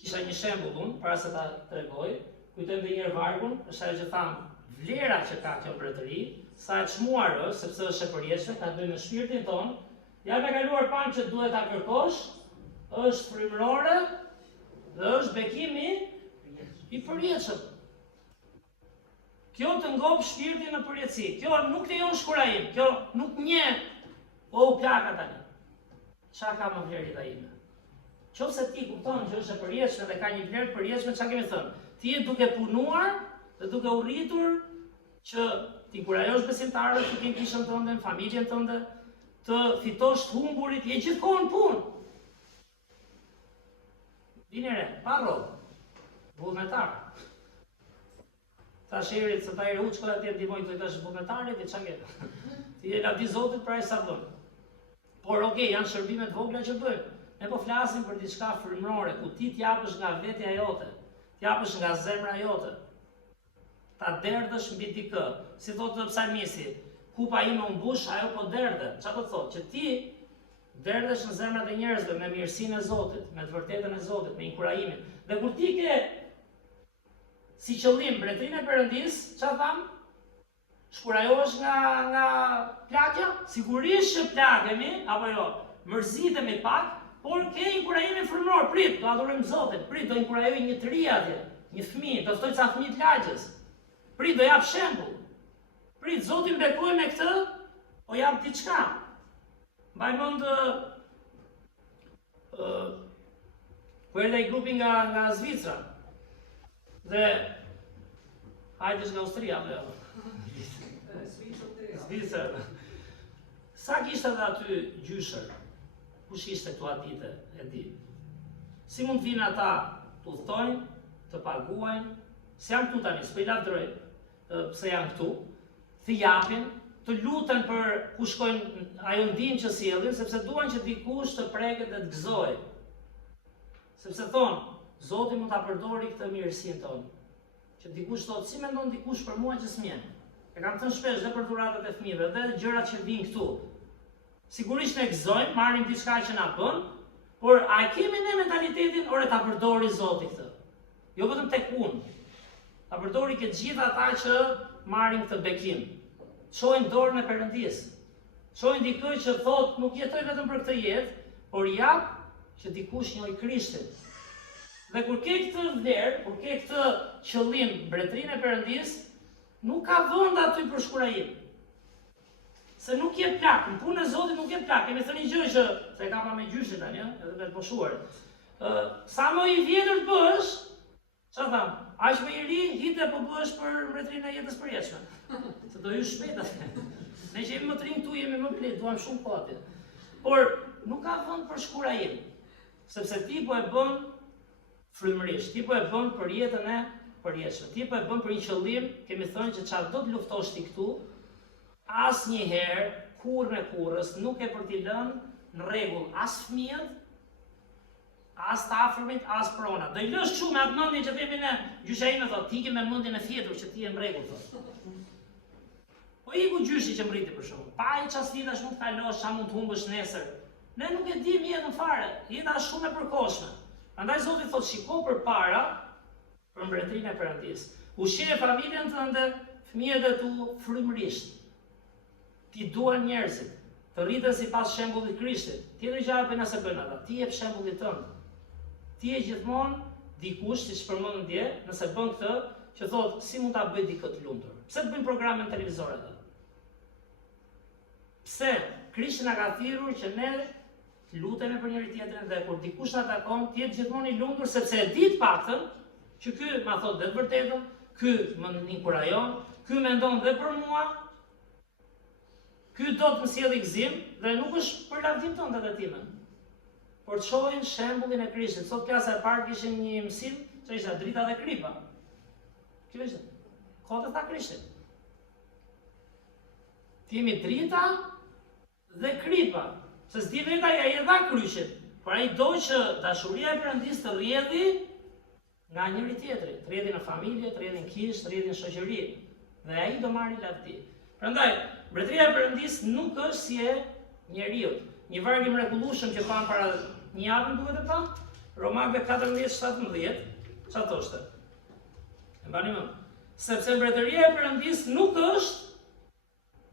kisha një shembull unë, para se ta tregoj, kujtojmë edhe një herë vargun, është ajo që thamë, vlera që ka kjo mbretëri, sa e çmuar është, sepse është e përjetshme, ka të bëjë me shpirtin tonë. Ja ka kaluar pamë që duhet ta kërkosh, është frymërore dhe është bekimi i përjetshëm. Kjo të ngop shpirtin në përjetësi. Kjo nuk lejon shkurajim, kjo nuk njeh u plaka tani. Çfarë ka më vlerë ta ime? Qofse ti kupton që është e përjetshme dhe ka një vlerë të përjetshme, çka kemi thënë? Ti je duke punuar dhe duke u rritur që ti kurajosh besimtarët që kenë kishën tënde, familjen tënde, të fitosh të humburit, je gjithkohën punë. Vini re, pa rrogë, vullnetar. Ta sherit se ta i ruçkë atje ndihmojnë të tash vullnetarit, e çka ke? Ti je lavdi Zotit pra sa bën. Por okej, janë shërbime të vogla që bëjmë. Ne po flasim për diçka frymërore, ku ti t'japësh nga vetja jote, t'japësh nga zemra jote. Ta derdhësh mbi dikë. Si thotë psalmisti, kupa ime u mbush, ajo po derdhet. Çfarë do thotë? Që ti derdhesh në zemrat e njerëzve me mirësinë e Zotit, me të vërtetën e Zotit, me inkurajimin. Dhe kur ti ke si qëllim mbretërinë e Perëndisë, çfarë tham? Shkurajohesh nga plagja? Sigurisht që plagemi, apo jo, mërzitemi pak, Por ke inkurajime frymëror, prit, do adhurojmë Zotin, prit, do inkurajoj një të ri atje, një fëmijë, do ftoj ca fëmijë të lagjës. Prit, do jap shembull. Prit, Zoti mbekoj me këtë, po jap diçka. Mbaj mend ku erdhi ai grupi nga Zvicra. Dhe hajde nga Austria apo jo? Zvicra. Sa kishte edhe aty gjyshër? Kush ishte këtu atite, e di. Si mund të vinë ata të udhtojnë, të paguajnë, se janë këtu tani, s'po i lavdroj pse janë këtu, të japin, të luten për ku shkojnë ajo ndihmë që sjellin, sepse duan që dikush të preket dhe të gëzojë. Sepse thonë, Zoti mund ta përdori këtë mirësinë tonë. Që dikush thotë, si mendon dikush për mua që s'mjen? E kam thënë shpesh dhe për dhuratat e fëmijëve, dhe gjërat që vijnë këtu. Sigurisht ne gëzojmë, marrim diçka që na bën, por a kemi ne mentalitetin ore ta përdori Zoti këtë? Jo vetëm tek unë. Ta përdori këtë gjithë ata që marrin këtë bekim. Çojnë dorën e Perëndis. Çojnë dikë që thotë nuk jetoj vetëm për këtë jetë, por jap që dikush njohë Krishtin. Dhe kur ke këtë vlerë, kur ke këtë qëllim, mbretërinë e Perëndis, nuk ka vend aty për shkurajim. Se nuk je plak, në punën e Zotit nuk je plak. Kemi thënë një gjë që se ka pa me gjyshin tani, edhe me të poshuar. Sa më i vjetër bësh, çfarë tham? Aq më i ri, hite po bësh për mbretërinë e jetës përjetshme. Se do hysh shpejt atë. Ne që jemi më të rinj këtu, jemi më plet, duam shumë kohë aty. Por nuk ka vend për shkurajim. Sepse ti po e bën frymërisht, ti po e bën për jetën e përjetshme. Ti po e bën për një qëllim, kemi thënë që çfarë do të luftosh ti këtu, asnjëherë, kurrë me kurrës, nuk e për t'i lënë në rregull as fëmijët, as të afërmit, as pronat. Do i lësh kështu me atë mendje që themi ne, gjysha ime thotë, ti ke me mendjen e fjetur që ti je në rregull thotë. Po iku gjyshi që mbriti për shkak. Pa i çasti tash mund të kalosh, çfarë mund të humbësh nesër. Ne nuk e dim jetën fare. Jeta është shumë e përkohshme. Prandaj Zoti thotë shiko përpara për mbretërinë e Perëndis. Ushqie familjen tënde, fëmijët e tu frymërisht. Ti duan njerëzit të rriten sipas shembullit të Krishtit. Tjetër gjë apo nëse bën ata, ti jep shembullit tënd. Ti je gjithmonë dikush, siç përmendëm dje, nëse bën këtë, që thotë si mund ta bëj dikë të lumtur. Pse të bëjmë programe televizore atë? Pse Krishti na ka thirrur që ne të lutemi për njëri tjetrin dhe kur dikush na takon, ti je gjithmonë i lumtur sepse e di të paktën që ky ma thotë dhe të vërtetën, ky më inkurajon, ky mendon dhe për mua. Ky do të më sjellë gëzim dhe nuk është për lavdim tonë të time. Por të shohin shembullin e Krishtit. Sot klasa e parë kishin një mësim që ishte drita dhe kripa. Kjo ishte. Kohët e tha Krishtit. Ti jemi drita dhe kripa. Se s'di vetë ai e dha kryqin. Por ai do që dashuria e Perëndis të rrjedhi nga njëri tjetri. Të rrjedhi në familje, të rrjedhi në kishë, të rrjedhi në shoqëri. Dhe ai do marrë lavdi. Prandaj, mbretëria e Perëndis nuk është si e njeriu. Një varg i mrekullueshëm që pam para një javë duhet të pam, Romakëve 14:17, çfarë thoshte? E mbani mend. Sepse mbretëria e Perëndis nuk është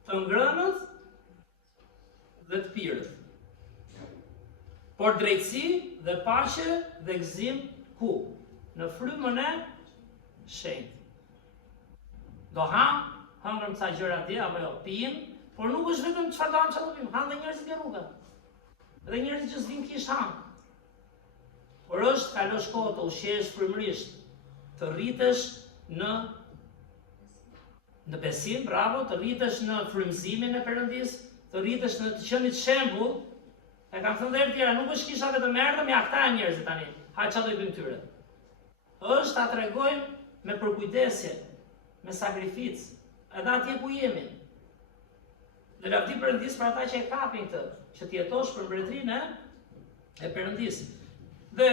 të ngrënët dhe të pirët, por drejtësi dhe paqe dhe gëzim ku? Në frymën e shenjtë. Do hangëm ca gjëra dje, apo jo, pijim, por nuk është vetëm çfarë do ham, çfarë do pijim, han dhe njerëzit në rrugë. Dhe njerëzit që s'din kish han. Por është kalosh kohë të ushqesh frymërisht, të rritesh në besim, bravo, të rritesh në frymëzimin e Perëndis, të rritesh në të qenit shembull. E kam thënë edhe tjera, nuk është kisha vetëm erdhëm, ja këta janë njerëzit tani. Ha çfarë do i bëjmë tyre? Është ta tregojmë me përkujdesje, me sakrificë, edhe atje ku jemi. Dhe lavdi Perëndis për ata që e kapin këtë, që të jetosh për mbretërinë e Perëndis. Dhe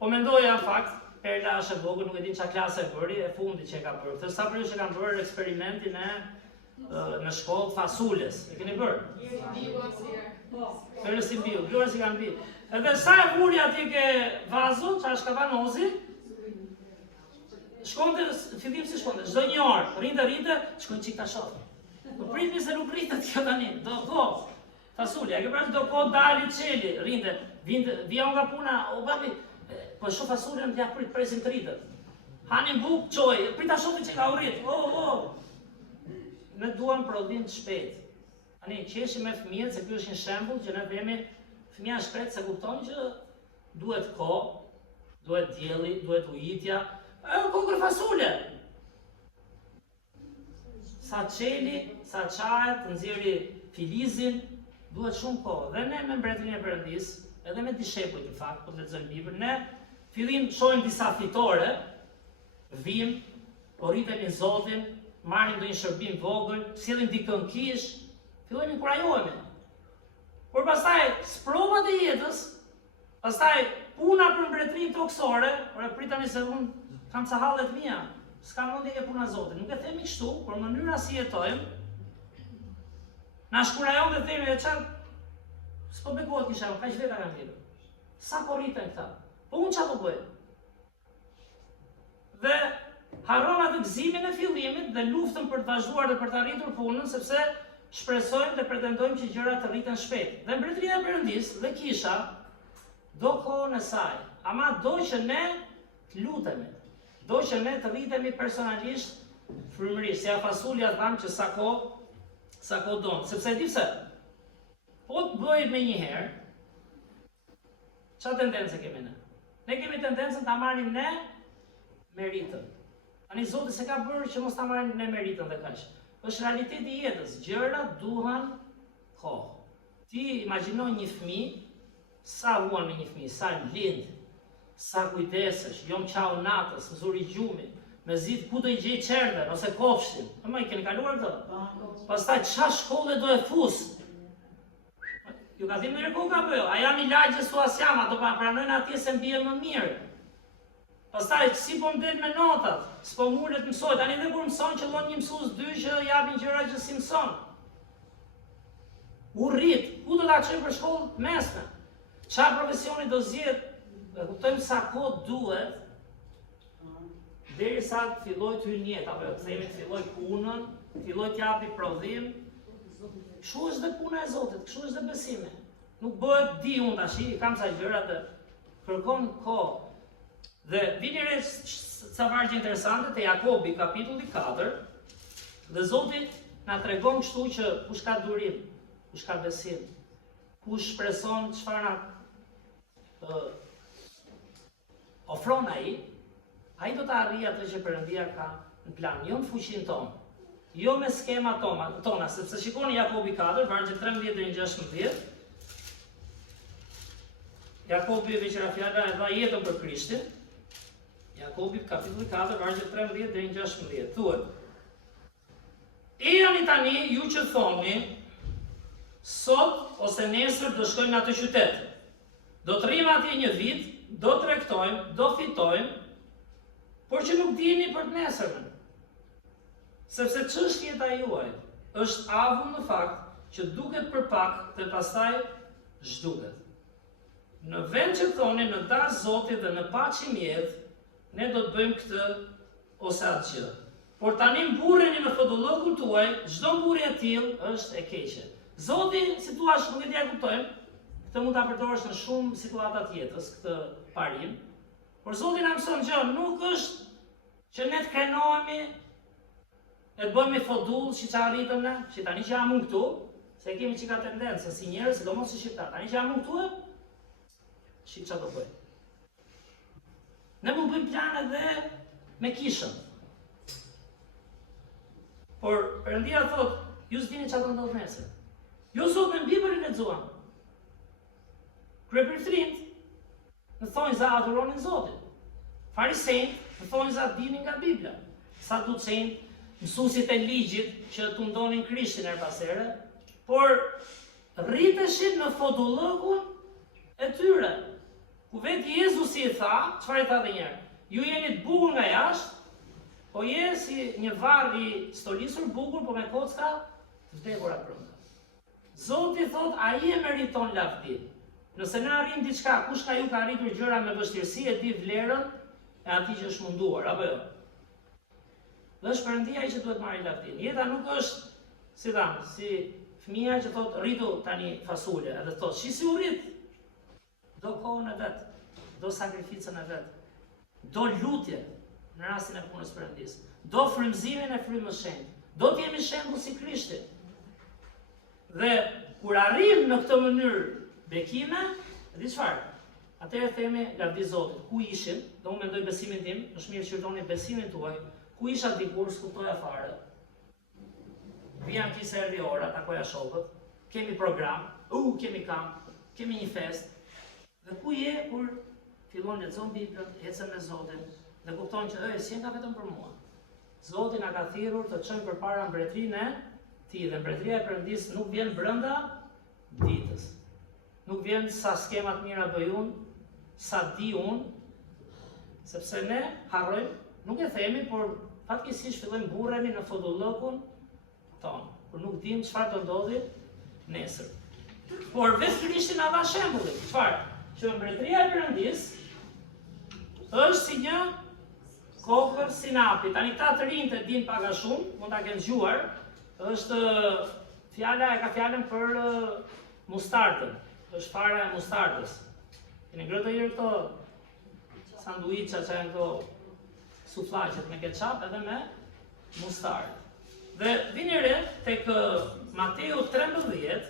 po mendoja në fakt, Perla është e vogël, nuk e din çfarë klase e bëri, e fundit që e ka bërë. Këtë sa për që kanë bërë eksperimentin në shkollë fasules. E keni bërë? Perla si bio, Glora si kanë bi. Edhe sa e vuri atje ke vazu, çfarë shkavanozi, shkonte, fillim si shkonte, çdo një orë, rinte, shkojnë çik ta shoh. Po pritni se nuk rritet kjo tani, do kohë. Fasulja, e ke parasysh do kohë dali qeli, rinte, vija nga puna, o babi, po shoh fasulën t'ja presim të rritet. Hanin buk, qoj, prita shofi që ka u rrit, Ne duam prodhim të shpejt. Ani, qeshim me fëmijët, se ky është një shembull që ne themi fëmia shpejt se kupton që duhet kohë, duhet dielli, duhet ujitja, kokër fasule. Sa qeli, sa qahet, të nxjerri filizin, duhet shumë kohë. Dhe ne me mbretërinë e Perëndis, edhe me dishepujt në fakt, po të lexojmë librin, ne fillim shohim disa fitore, vim, po rritemi Zotin, marrim ndonjë shërbim vogël, sillim dikën kish, fillojmë kurajohemi. Por pastaj sprovat e jetës, pastaj puna për mbretërinë toksore, por pritani se unë kam ca hallet mia, s'ka mundje ke puna Zotit. Nuk e themi kështu, por mënyra si jetojmë, na shkurajon dhe themi çfarë s'po bekohet kisha, kaq veta kanë thënë. Sa po rriten këta? Po unë çfarë do bëj? Dhe harron atë gëzimin e fillimit dhe luftën për të vazhduar dhe për të arritur punën, sepse shpresojmë dhe pretendojmë që gjërat të rriten shpejt. Dhe mbretëria e Perëndis dhe kisha do kohën e saj, ama do që ne të lutemi, do që ne të rritemi personalisht frymërisht, si fasulja thamë që sa kohë donë, sepse di pse, po të bëjmë me njëherë, çfarë tendencë kemi ne? Ne kemi tendencën ta marrim ne meritën. Ani Zoti se ka bërë që mos ta marrim ne meritën dhe kaq. Është realiteti i jetës, gjërat duhan kohë. Ti imagjino një fëmijë, sa vuan me një fëmijë, sa lind, sa kujdesesh, jo mqau natës, mësuri gjumi, me zit ku do i gjej qerdhen ose kofshin. Më i keni kaluar këtë? Pastaj çfarë shkolle do e fus? Ju ka dhimbë në koka apo jo? A jam i lagjës u as jam, ato pranojnë atje se mbie më mirë. Pastaj si po mbet me notat, s'po mulet mësoj, tani edhe kur mëson që llon një mësues dy që japin gjëra që si mëson. U rrit, ku do ta çojë për shkollë mesme? Çfarë profesioni do zgjedh? E kuptojmë sa kohë duhet derisa të filloj të hyjë në jetë, apo të themi të filloj punën, filloj të japi prodhim. Kështu është dhe puna e Zotit, kështu është dhe besimi. Nuk bëhet di unë tash, kam sa gjëra të kërkon kohë. Dhe vini re ca vargje interesante te Jakobi kapitulli 4, dhe Zoti na tregon kështu që kush ka durim, kush ka besim, kush shpreson çfarë na ofron ai do të arrijë atë që Perëndia ka në plan, jo në fuqinë tonë, jo me skema tona, sepse shikoni Jakobi 4, vargje 13 deri në 16. Jakobi veçra fjala e dha jetën për Krishtin. Jakobi kapitulli 4, vargje 13 deri në 16. Thuhet: E jani tani ju që thoni, sot ose nesër do shkojmë në atë qytet. Do të rrim atje një vit, do tregtojmë, do fitojmë, por që nuk dini për të nesërmen. Sepse çështjeta juaj është avull në fakt që duket për pak dhe pastaj zhduket. Në vend që thoni në dasë Zotit dhe në paqim jetë, ne do të bëjmë këtë ose atë gjë. Por tani mburreni në fotollokun tuaj, çdo mburrje e tillë është e keqe. Zoti, si thua, nuk e di a kuptojmë, këtë mund ta përdorësh në shumë situata të jetës, këtë parim. Por Zoti na mëson gjë, nuk është që ne të krenohemi e të bëjmë fodull që arritëm ne, që tani që jam unë këtu, se kemi që ka tendencë, si njerëz, sidomos si shqiptar, tani që jam unë këtu, shqip që do bëjmë. Ne mund bëjmë plane dhe me kishën. Por Perëndia thotë, ju s'dini çfarë do ndodh nesër. Jo sot në Bibël lexuam. Kryeprind në thonë za adhuronin Zotin. Farisejt në thonë za dinin nga Bibla. Saducejt, mësuesit e ligjit që tundonin Krishtin her pas here, por rriteshin në fotollokun e tyre. Ku vetë Jezusi i tha, çfarë i tha edhe një herë? Ju jeni të bukur nga jashtë, po je si një varr i stolisur bukur, po me kocka të vdekur brenda. Zoti thot, ai e meriton lavdin. Nëse ne arrim diçka, kush ka ju ka arritur gjëra me vështirësi e di vlerën e atij që është munduar, apo jo? Dhe është Perëndia që duhet marrë lavdin. Jeta nuk është, si fëmia që thot rritu tani fasule, edhe thot shi si u rrit, do kohën e vet, do sakrificën e vet, do lutje në rastin e punës Perëndis, do frymëzimin e frymës shenjtë, do të jemi shembull si Krishti. Dhe kur arrim në këtë mënyrë bekime, di çfarë? Atëherë themi lavdi Zotit. Ku ishin? Do unë mendoj besimin tim, është mirë që shërtoni besimin tuaj. Ku isha dikur, s'kuptoja fare. Vjen kisa erdhi ora, takoja shokët, kemi program, kemi kamp, kemi një fest. Dhe ku je kur fillon lexon Biblën, ecën me Zotin, dhe kupton që si nga vetëm për mua. Zoti na ka thirrur të çojmë përpara mbretërinë e Tij, dhe mbretëria e Perëndis nuk vjen brenda ditës. Nuk vjen sa skemat mira bëj unë, sa di unë, sepse ne harrojmë, nuk e themi, por fatkeqësisht fillojmë burremi në fotollokun ton, por nuk dim çfarë do ndodhi nesër. Por vetë Krishti na dha shembullin, çfarë? Që mbretëria e Perëndis është si një kokër sinapi. Tani këta të rinjtë e din pak a shumë, mund ta kenë dëgjuar, është fjala e ka fjalën për mustardën. Është fara e mustardës. Keni ngrënë të herë këto sanduiça që janë këto suflaqet me ketchup edhe me mustardë. Dhe vini re tek Mateu 13,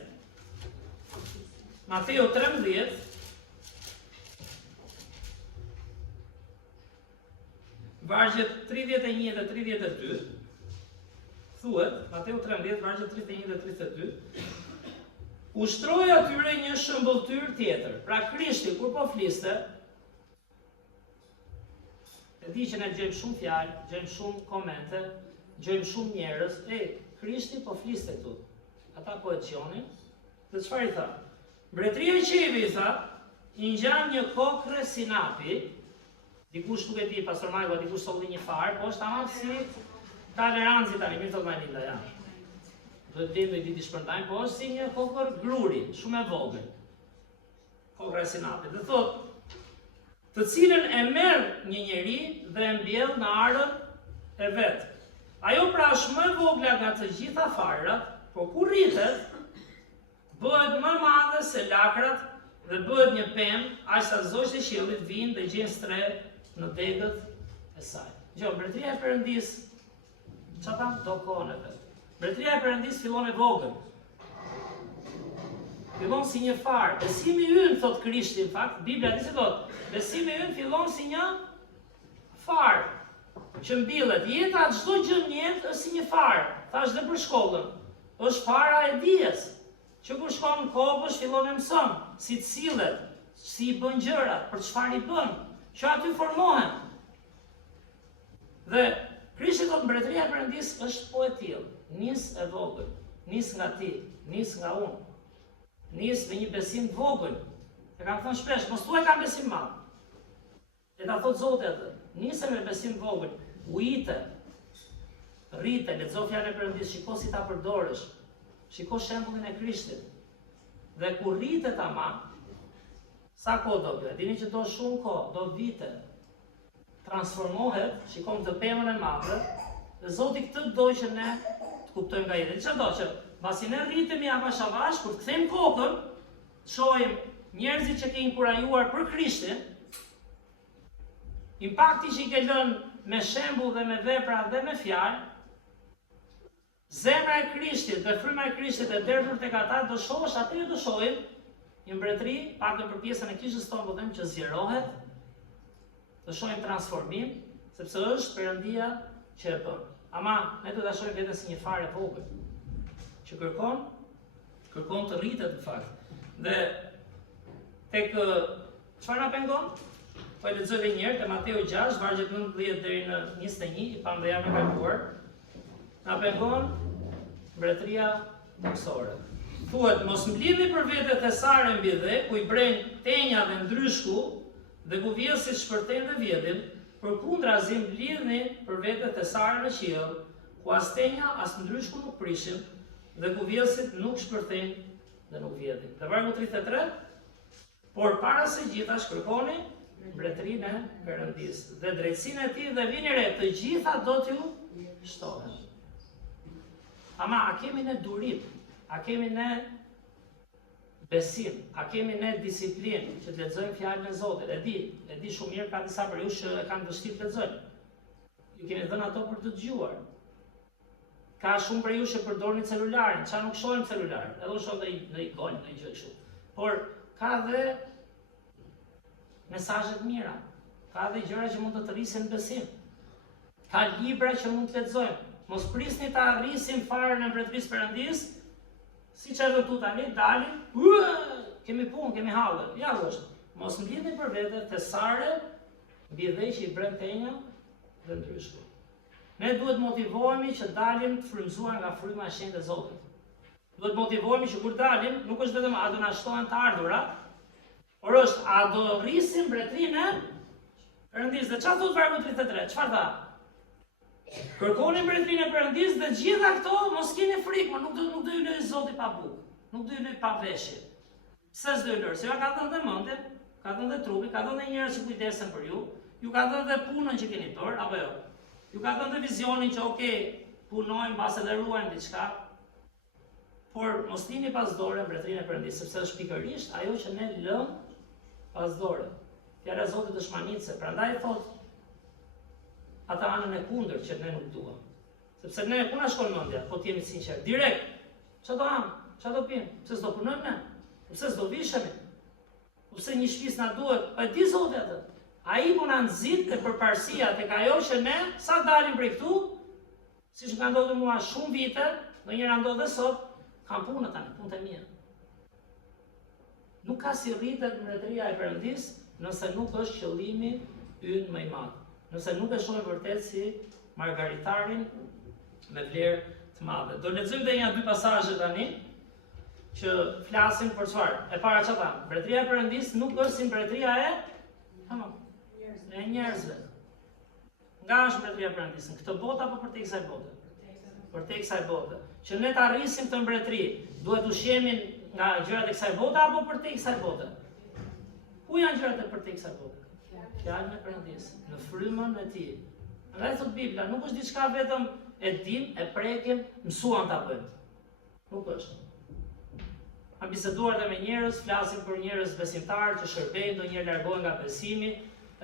vargjet 31 dhe 32, thuhet, Mateu 13, vargjet 31 dhe 32, ushtroi atyre një shëmbulltyr tjetër. Pra Krishti kur po fliste, e di që ne gjejmë shumë fjalë, gjejmë shumë komente, gjejmë shumë njerëz, Krishti po fliste këtu. Ata po e dëgjonin, dhe çfarë i tha? Mbretëria e qiellit, i tha, i ngjan një kokre sinapi, dikush nuk e di, pastor Majko, dikush solli një farë, po është tamam si toleranci tani, mirë thot Manila, ja. Do të vjen me ditë shpërndajnë, po është si një kokër gruri, shumë e vogël. Kokra e sinapit. Dhe thot, të cilën e merr një njeri dhe e mbjell në arën e vet. Ajo pra është më e vogla nga të gjitha farat, por kur rritet, bëhet më madhe se lakrat dhe bëhet një pemë, aq sa zogjtë e qiellit vinë dhe gjejnë stre në degët e saj. Mbretëria e Perëndis, çfarë do kohën e vet. Mbretëria e Perëndis fillon e vogël. Fillon si një farë. Besimi ynë, thot Krishti, në fakt, Biblia di se thot, besimi ynë fillon si një farë që mbillet. Jeta, çdo gjë në jetë është si një farë. Thash dhe për shkollën. Është fara e dijes. Që kur shkon në kopësh, fillon e mëson, si të sillet, si i bën gjërat, për çfarë i bën, që aty formohen. Dhe Krishti thot mbretëria e Perëndis është po e tillë. Nis e vogël, nis nga ti, nis nga unë, nis me një besim të vogël. E kam thënë shpesh, mos thuaj kam besim madh. E ta thot Zoti atë, nise me besim të vogël, ujite, rrite, lexo fjalën e Perëndis, shiko si ta përdorësh, shiko shembullin e Krishtit. Dhe kur rritet ama, sa kohë do të? Dini që do shumë kohë, do vite. Transformohet, shikon të pemën e madhe, dhe Zoti këtë do që ne të kuptojmë nga jetë. Çfarë do që mbasi ne rritemi avash avash, kur të kthejmë kokën, shohim njerëzit që ke inkurajuar për Krishtin, impakti që i ke lënë me shembull dhe me vepra dhe me fjalë, zemra e Krishtit dhe fryma e Krishtit e derdhur tek ata, do shohësh atë do shohim një mbretëri, paktën për pjesën e kishës tonë po them që zgjerohet, do shohim transformim, sepse është Perëndia që e bën. Ama ne do ta shohim vetëm si një farë e vogël, që kërkon të rritet në fakt. Dhe tek çfarë na pengon? Po e lexoj edhe një herë te Mateu 6, vargjet 19 deri në 21, i pam dhe jam e kaluar. Na pengon mbretëria mësore. Thuhet, mos mblidhni për vete thesare mbi dhe, ku i bren tenja dhe ndryshku, dhe ku vjesit shpërten dhe vjedhin, përkundrazi mblidhni për vete thesare në qiell, ku as tenja as ndryshku nuk prishin, dhe ku vjesit nuk shpërten dhe nuk vjedhin. Dhe vargu 33, por para se gjitha shkërkoni mbretërinë e Perëndis dhe drejtsinë e tij dhe vini re, të gjitha do t'ju shtohen. Ama a kemi ne durim a kemi ne besim, a kemi ne disiplinë që të lexojmë fjalën e Zotit? E di shumë mirë ka disa për ju që e kanë vështirë të lexojnë. Ju keni dhënë ato për të dëgjuar. Ka shumë për ju që përdorni celularin, çfarë nuk shohim celularin, edhe unë shoh në ikon, në gjë kështu. Por ka dhe mesazhe të mira, ka dhe gjëra që mund të të rrisin besim. Ka libra që mund të lexojmë. Mos prisni ta arrisim farën e mbretërisë Perëndis, siç edhe tu tani dalim, kemi punë, kemi hallë. Ja është. Mos mblidhni për vete thesare mbi dhe që i bën tenja dhe ndryshme. Ne duhet motivohemi që dalim të frymzuar nga fryma e shenjtë e Zotit. Duhet motivohemi që kur dalim, nuk është vetëm a do na shtohen të ardhurat, por është a do rrisim mbretërinë e Perëndis. Dhe çfarë thot vargu 33? Çfarë tha? Kërkoni mbretërinë e Perëndis dhe gjitha këto mos keni frikë, nuk do ju lëj Zoti pa bukë, nuk do ju lëj pa veshje. Pse s'do ju lëj? Se ja ka dhënë dhe mendjen, ka dhënë dhe trupin, ka dhënë dhe njerëz që kujdesen për ju ka dhënë dhe punën që keni bërë, apo jo? Ju ka dhënë dhe vizionin që punojmë pas edhe ruajmë diçka. Por mos lini pas dore mbretërinë e Perëndis, sepse është pikërisht ajo që ne lëm pas dore. Fjala e Zotit është manitse, prandaj thot ata anën e kundërt që ne nuk duam. Sepse ne ku na shkon mendja, po të jemi sinqert, direkt. Çfarë do ham? Çfarë do pim? Pse s'do punojmë ne? Pse s'do vishemi? Pse një shtëpi na duhet? Pa di Zoti atë. Ai po na nxit te përparësia tek ajo që ne sa dalim prej këtu, siç ka ndodhur mua shumë vite, ndonjëherë ndodh edhe sot, kam punë tani, punë të mia. Nuk ka si rritet mbretëria e Perëndis nëse nuk është qëllimi ynë më i madh. Nëse nuk e shohim vërtet si margaritarin me vlerë të madhe. Do lexojmë edhe një dy pasazhe tani që flasin për çfarë? E para çfarë thamë? Mbretëria e Perëndis nuk është si mbretëria e njerëzve. Nga është mbretëria e Perëndis? Në këtë botë apo përtej kësaj bote? Përtej kësaj bote. Që ne të arrisim të mbretëri, duhet ushqemin nga gjërat e kësaj bote apo përtej kësaj bote? Ku janë gjërat e përtej kësaj bote? Fjalën e Perëndis, në frymën e Tij. Andaj thot Bibla, nuk është diçka vetëm e dim, e prekim, mësuam ta bëjmë. Nuk është. Kam biseduar dhe me njerëz, flasim për njerëz besimtarë që shërbejnë, ndonjëherë largohen nga besimi,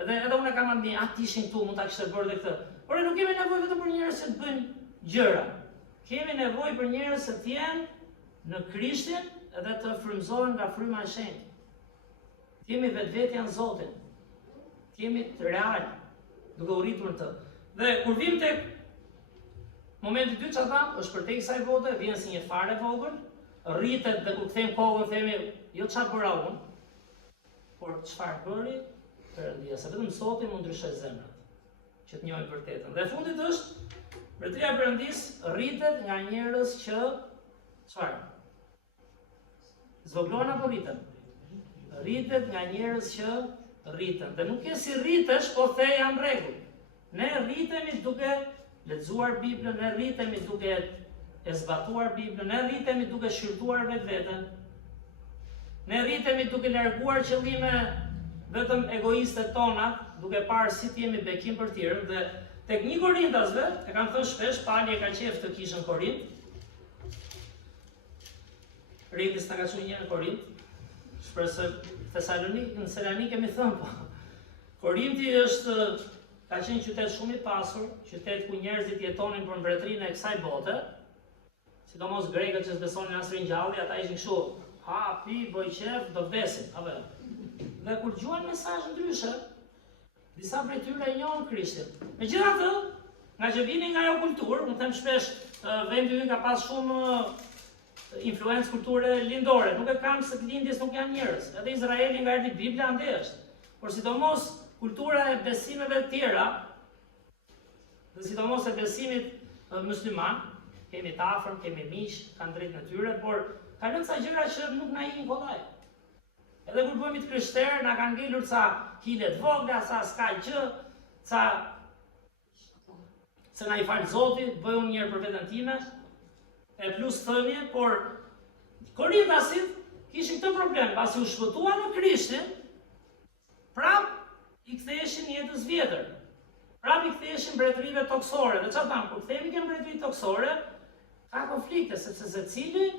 edhe unë kam thënë, "A tishin këtu, mund ta kishte bërë dhe këtë." Por nuk kemi nevojë vetëm për njerëz që të bëjnë gjëra. Kemi nevojë për njerëz që të jenë në Krishtin edhe të frymëzohen nga fryma e shenjtë. Të jemi vetvetja në Zotin. Të jemi të real, duke u rritur në të. Dhe kur vim tek momenti i dytë çfarë tham, është përtej kësaj bote, vjen si një farë vogël, rritet dhe kur kthejmë kohën themi, jo çfarë bëra unë, por çfarë bëri Perëndia, se vetëm Zoti mund ndryshoj zemrat, që të njohin vërtetën. Dhe fundit është mbretëria e Perëndis rritet nga njerëz që çfarë? Zvoglohen apo rriten? Rritet nga njerëz që rriten. Dhe nuk e si rritesh, po the jam rregull. Ne rritemi duke lexuar Biblën, ne rritemi duke e zbatuar Biblën, ne rritemi duke shqyrtuar vetveten. Ne rritemi duke larguar qëllime vetëm egoiste tona, duke parë si të jemi bekim për tjerën. Dhe tek 1 Korintasve, e kam thënë shpesh, Pali e ka qef të kishën Korint. Rikis ta ka qenë një në Korint. Shpresoj në Selanik kemi thënë po. Korinti ka qenë qytet shumë i pasur, qytet ku njerëzit jetonin për mbretërinë e kësaj bote, sidomos grekët që s'besonin as ringjallje, ata ishin kështu, ha, pi, boj qef, do vdesin, apo. Dhe kur dëgjojnë mesazh ndryshe, disa prej tyre e njohin Krishtin. Megjithatë, nga që vinin nga ajo kulturë, unë them shpesh, vendi ynë ka pas shumë influencë kulture lindore, nuk e kam se të lindjes nuk janë njerëz. Edhe Izraeli nga erdhi Bibla ande është. Por sidomos kultura e besimeve të tjera, dhe sidomos e besimit musliman, kemi të afërm, kemi miq, kanë drejtë në tyre, por ka lënë ca gjëra që nuk na ikin kollaj. Edhe kur bëhemi të krishterë, na kanë ngelur ca kile të vogla, sa s'ka gjë, se na i fal Zoti, bëj unë njërë për veten time, e plus thënie, por Korintasit kishin këtë problem, pasi u shpëtuan në Krishtin, prap i ktheheshin jetës vjetër. Prap i ktheheshin mbretërive toksore. Dhe çfarë thamë, kur kthehemi ke mbretëri toksore, ka konflikte, sepse secili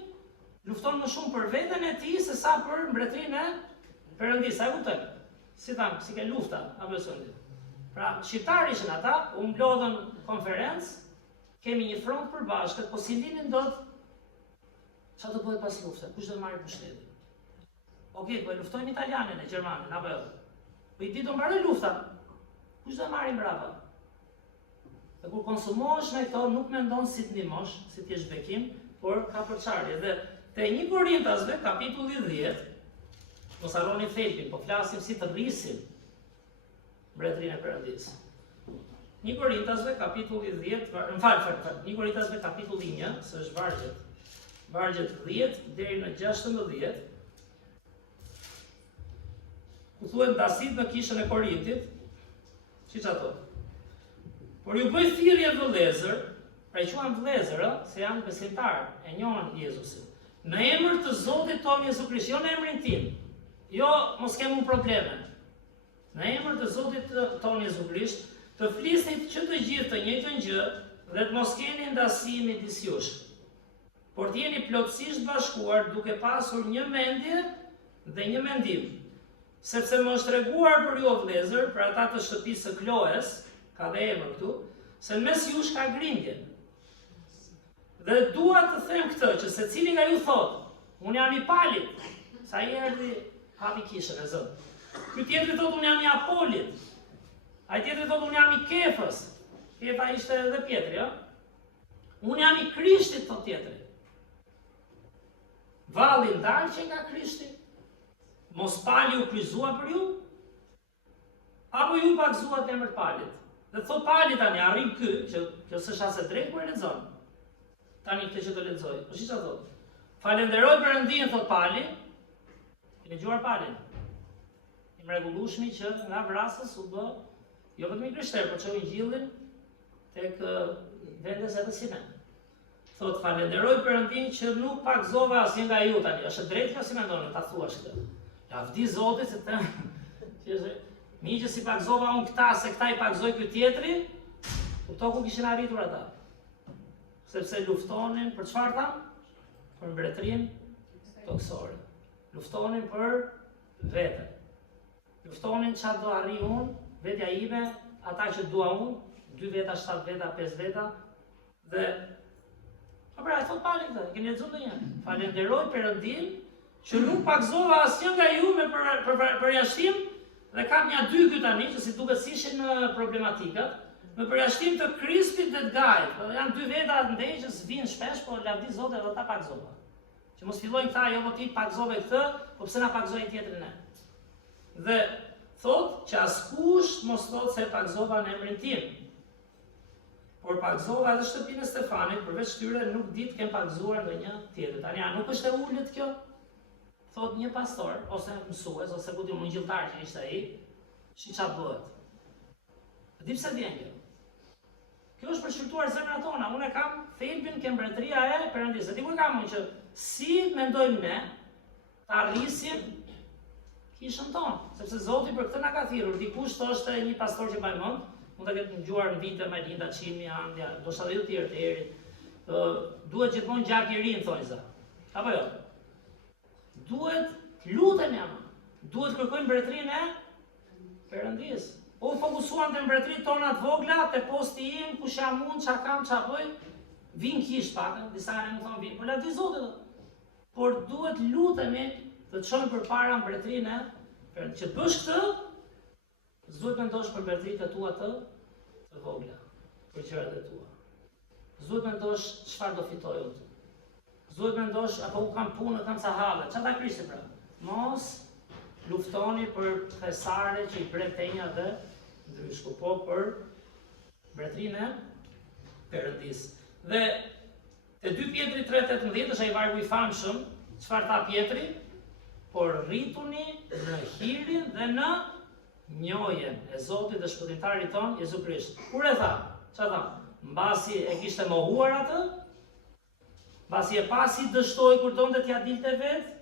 lufton më shumë për veten e tij se sa për mbretërinë e Perëndisë. A e kupton? Si ke lufta apo s'është? Pra, shqiptarë ishin ata, u mblodhën konferencë, kemi një front përbashkët, po si ndinin dot çfarë do bëhet pas luftës? Kush do marrë pushtetin? Okej, po e luftojnë italianin e gjermanin, apo jo? Po i do mbaroj lufta. Kush do marrë mbrapa? Dhe kur konsumohesh me këto, nuk mendon si të ndihmosh, si të jesh bekim, por ka përçarje. Dhe te 1 Korintasve, kapitulli 10, mos harroni thelbin, po flasim si të rrisim mbretërinë e Perëndisë. 1 Korintasve, kapitulli 10, më fal, 1 Korintasve, kapitulli 1, se është vargjet 10 deri në 16, ku thuhet ndasit në kishën e Korintit, siç ato. Por ju bëj thirrje vëllezër, pra i quajmë vëllezër, se janë besimtarë, e njohin Jezusin. Në emër të Zotit tonë Jezu Krisht, jo në emrin tim. Jo, mos kemi probleme. Në emër të Zotit tonë Jezu Krisht, të flisnit që të gjithë të njëjtën gjë dhe të mos keni ndasi midis jush. Por të jeni plotësisht bashkuar duke pasur një mendje dhe një mendim. Sepse më është treguar për ju o vëllezër, për ata të shtëpisë së Kloes, ka dhe emër këtu, se në mes jush ka grindje. Dhe dua të them këtë, që secili nga ju thotë, unë jam i Palit, sa i erdhi hapi kishën e Zot. Ky tjetri thotë unë jam i Apolit. Ai tjetri thotë unë jam i Kefës. Kefa ishte edhe Pietri, jo? Unë jam i Krishtit, thotë tjetri. Valli ndarqe nga Krishti? Mos Pali u kryzua për ju? Apo ju pagzuat emër Palit? Dhe thot Pali tani, arrim ky, që kjo s'është as e drejtë kur e lexon. Tani këtë që do lexoj. Po si çfarë thot? Falenderoj Perëndin, thot Pali. Keni dëgjuar Palin? I mrekullueshmi që nga vrasës u bë jo vetëm i krishterë, por çoi ngjillin tek vendes edhe si ne. Thot falenderoj Perëndin që nuk pagzova asnjë nga ju tani. Është drejtë kjo si mendon ta thuash këtë? Lavdi Zotit se të mi që si pagzova unë këta, se këta i pagzoj këtë tjetri, këto ku kishin arritur ata. Sepse luftonin për çfarë tha? Për mbretërinë toksore. Luftonin për veten. Luftonin çfarë do arri unë, vetja ime, ata që dua unë, 2 veta, 7 veta, 5 veta, dhe pra, e thot Pali këtë, keni lexuar ndonjëherë. Falenderoj Perëndin që nuk pagzova asnjë nga ju me përjashtim. Dhe kam një 2 ky tani, që si duket si ishin në problematikat, me përjashtim të Krispit dhe të Gajit. Janë 2 veta të ndej që s'vinë shpesh, po lavdi Zotit edhe ta pagzova. Që mos fillojnë këta, jo po ti pagzove këtë, po pse na pagzojnë tjetrin ne. Dhe thot që askush mos thot se pagzova në emrin tim. Por pagzova edhe shtëpinë e Stefanit, përveç tyre nuk di të kem pagzuar ndonjë tjetër. Tani a nuk është e ulët kjo? Thot një pastor, ose mësues, ose ku di më ngjilltar që ishte ai, shi çfarë bëhet. Di pse vjen kjo? Kjo është për shfrytzuar zemrat tona. Unë kam thelbin ke mbretëria e Perëndisë. Di ku kam unë që si mendojmë ne ta rrisim kishën tonë, sepse Zoti për këtë na ka thirrur. Dikush thoshte një pastor që bajmon, mund ta ketë dëgjuar në vite me Linda Çimi, Andja, do sa dhe të tjerë të erit. Duhet gjithmonë gjak i ri thonë za. Apo jo? Duhet lutemi ama. Duhet kërkojmë mbretërinë e Perëndisë. Po fokusuan te mbretëritë tona të vogla, te posti im, kush jam unë, ç'a kam, ç'a bëj, vin kish pak, disa ne më thon vin, po lavdi Zotit. Por duhet lutemi të çojmë përpara mbretërinë e Perëndisë. Që bësh këtë, s'duhet mendosh për mbretëritë tua të vogla, për gjërat e tua. S'duhet mendosh çfarë do fitoj unë. S'duhet mendosh apo u kam punë, kam sa halle. Ç'a ta krishte pra? Mos luftoni për thesare që i pret tenja dhe ndryshku, po për mbretërinë e Perëndisë. Dhe te 2 Pietri 3:18 është ai vargu i famshëm, çfarë tha Pietri? Por rrituni në hirin dhe në njohjen e Zotit dhe shpëtimtarit ton Jezu Krisht. Kur e tha? Ç'a tha? Mbasi e kishte mohuar atë? Mbasi e pasi dështoi kur donte t'ia dilte vet?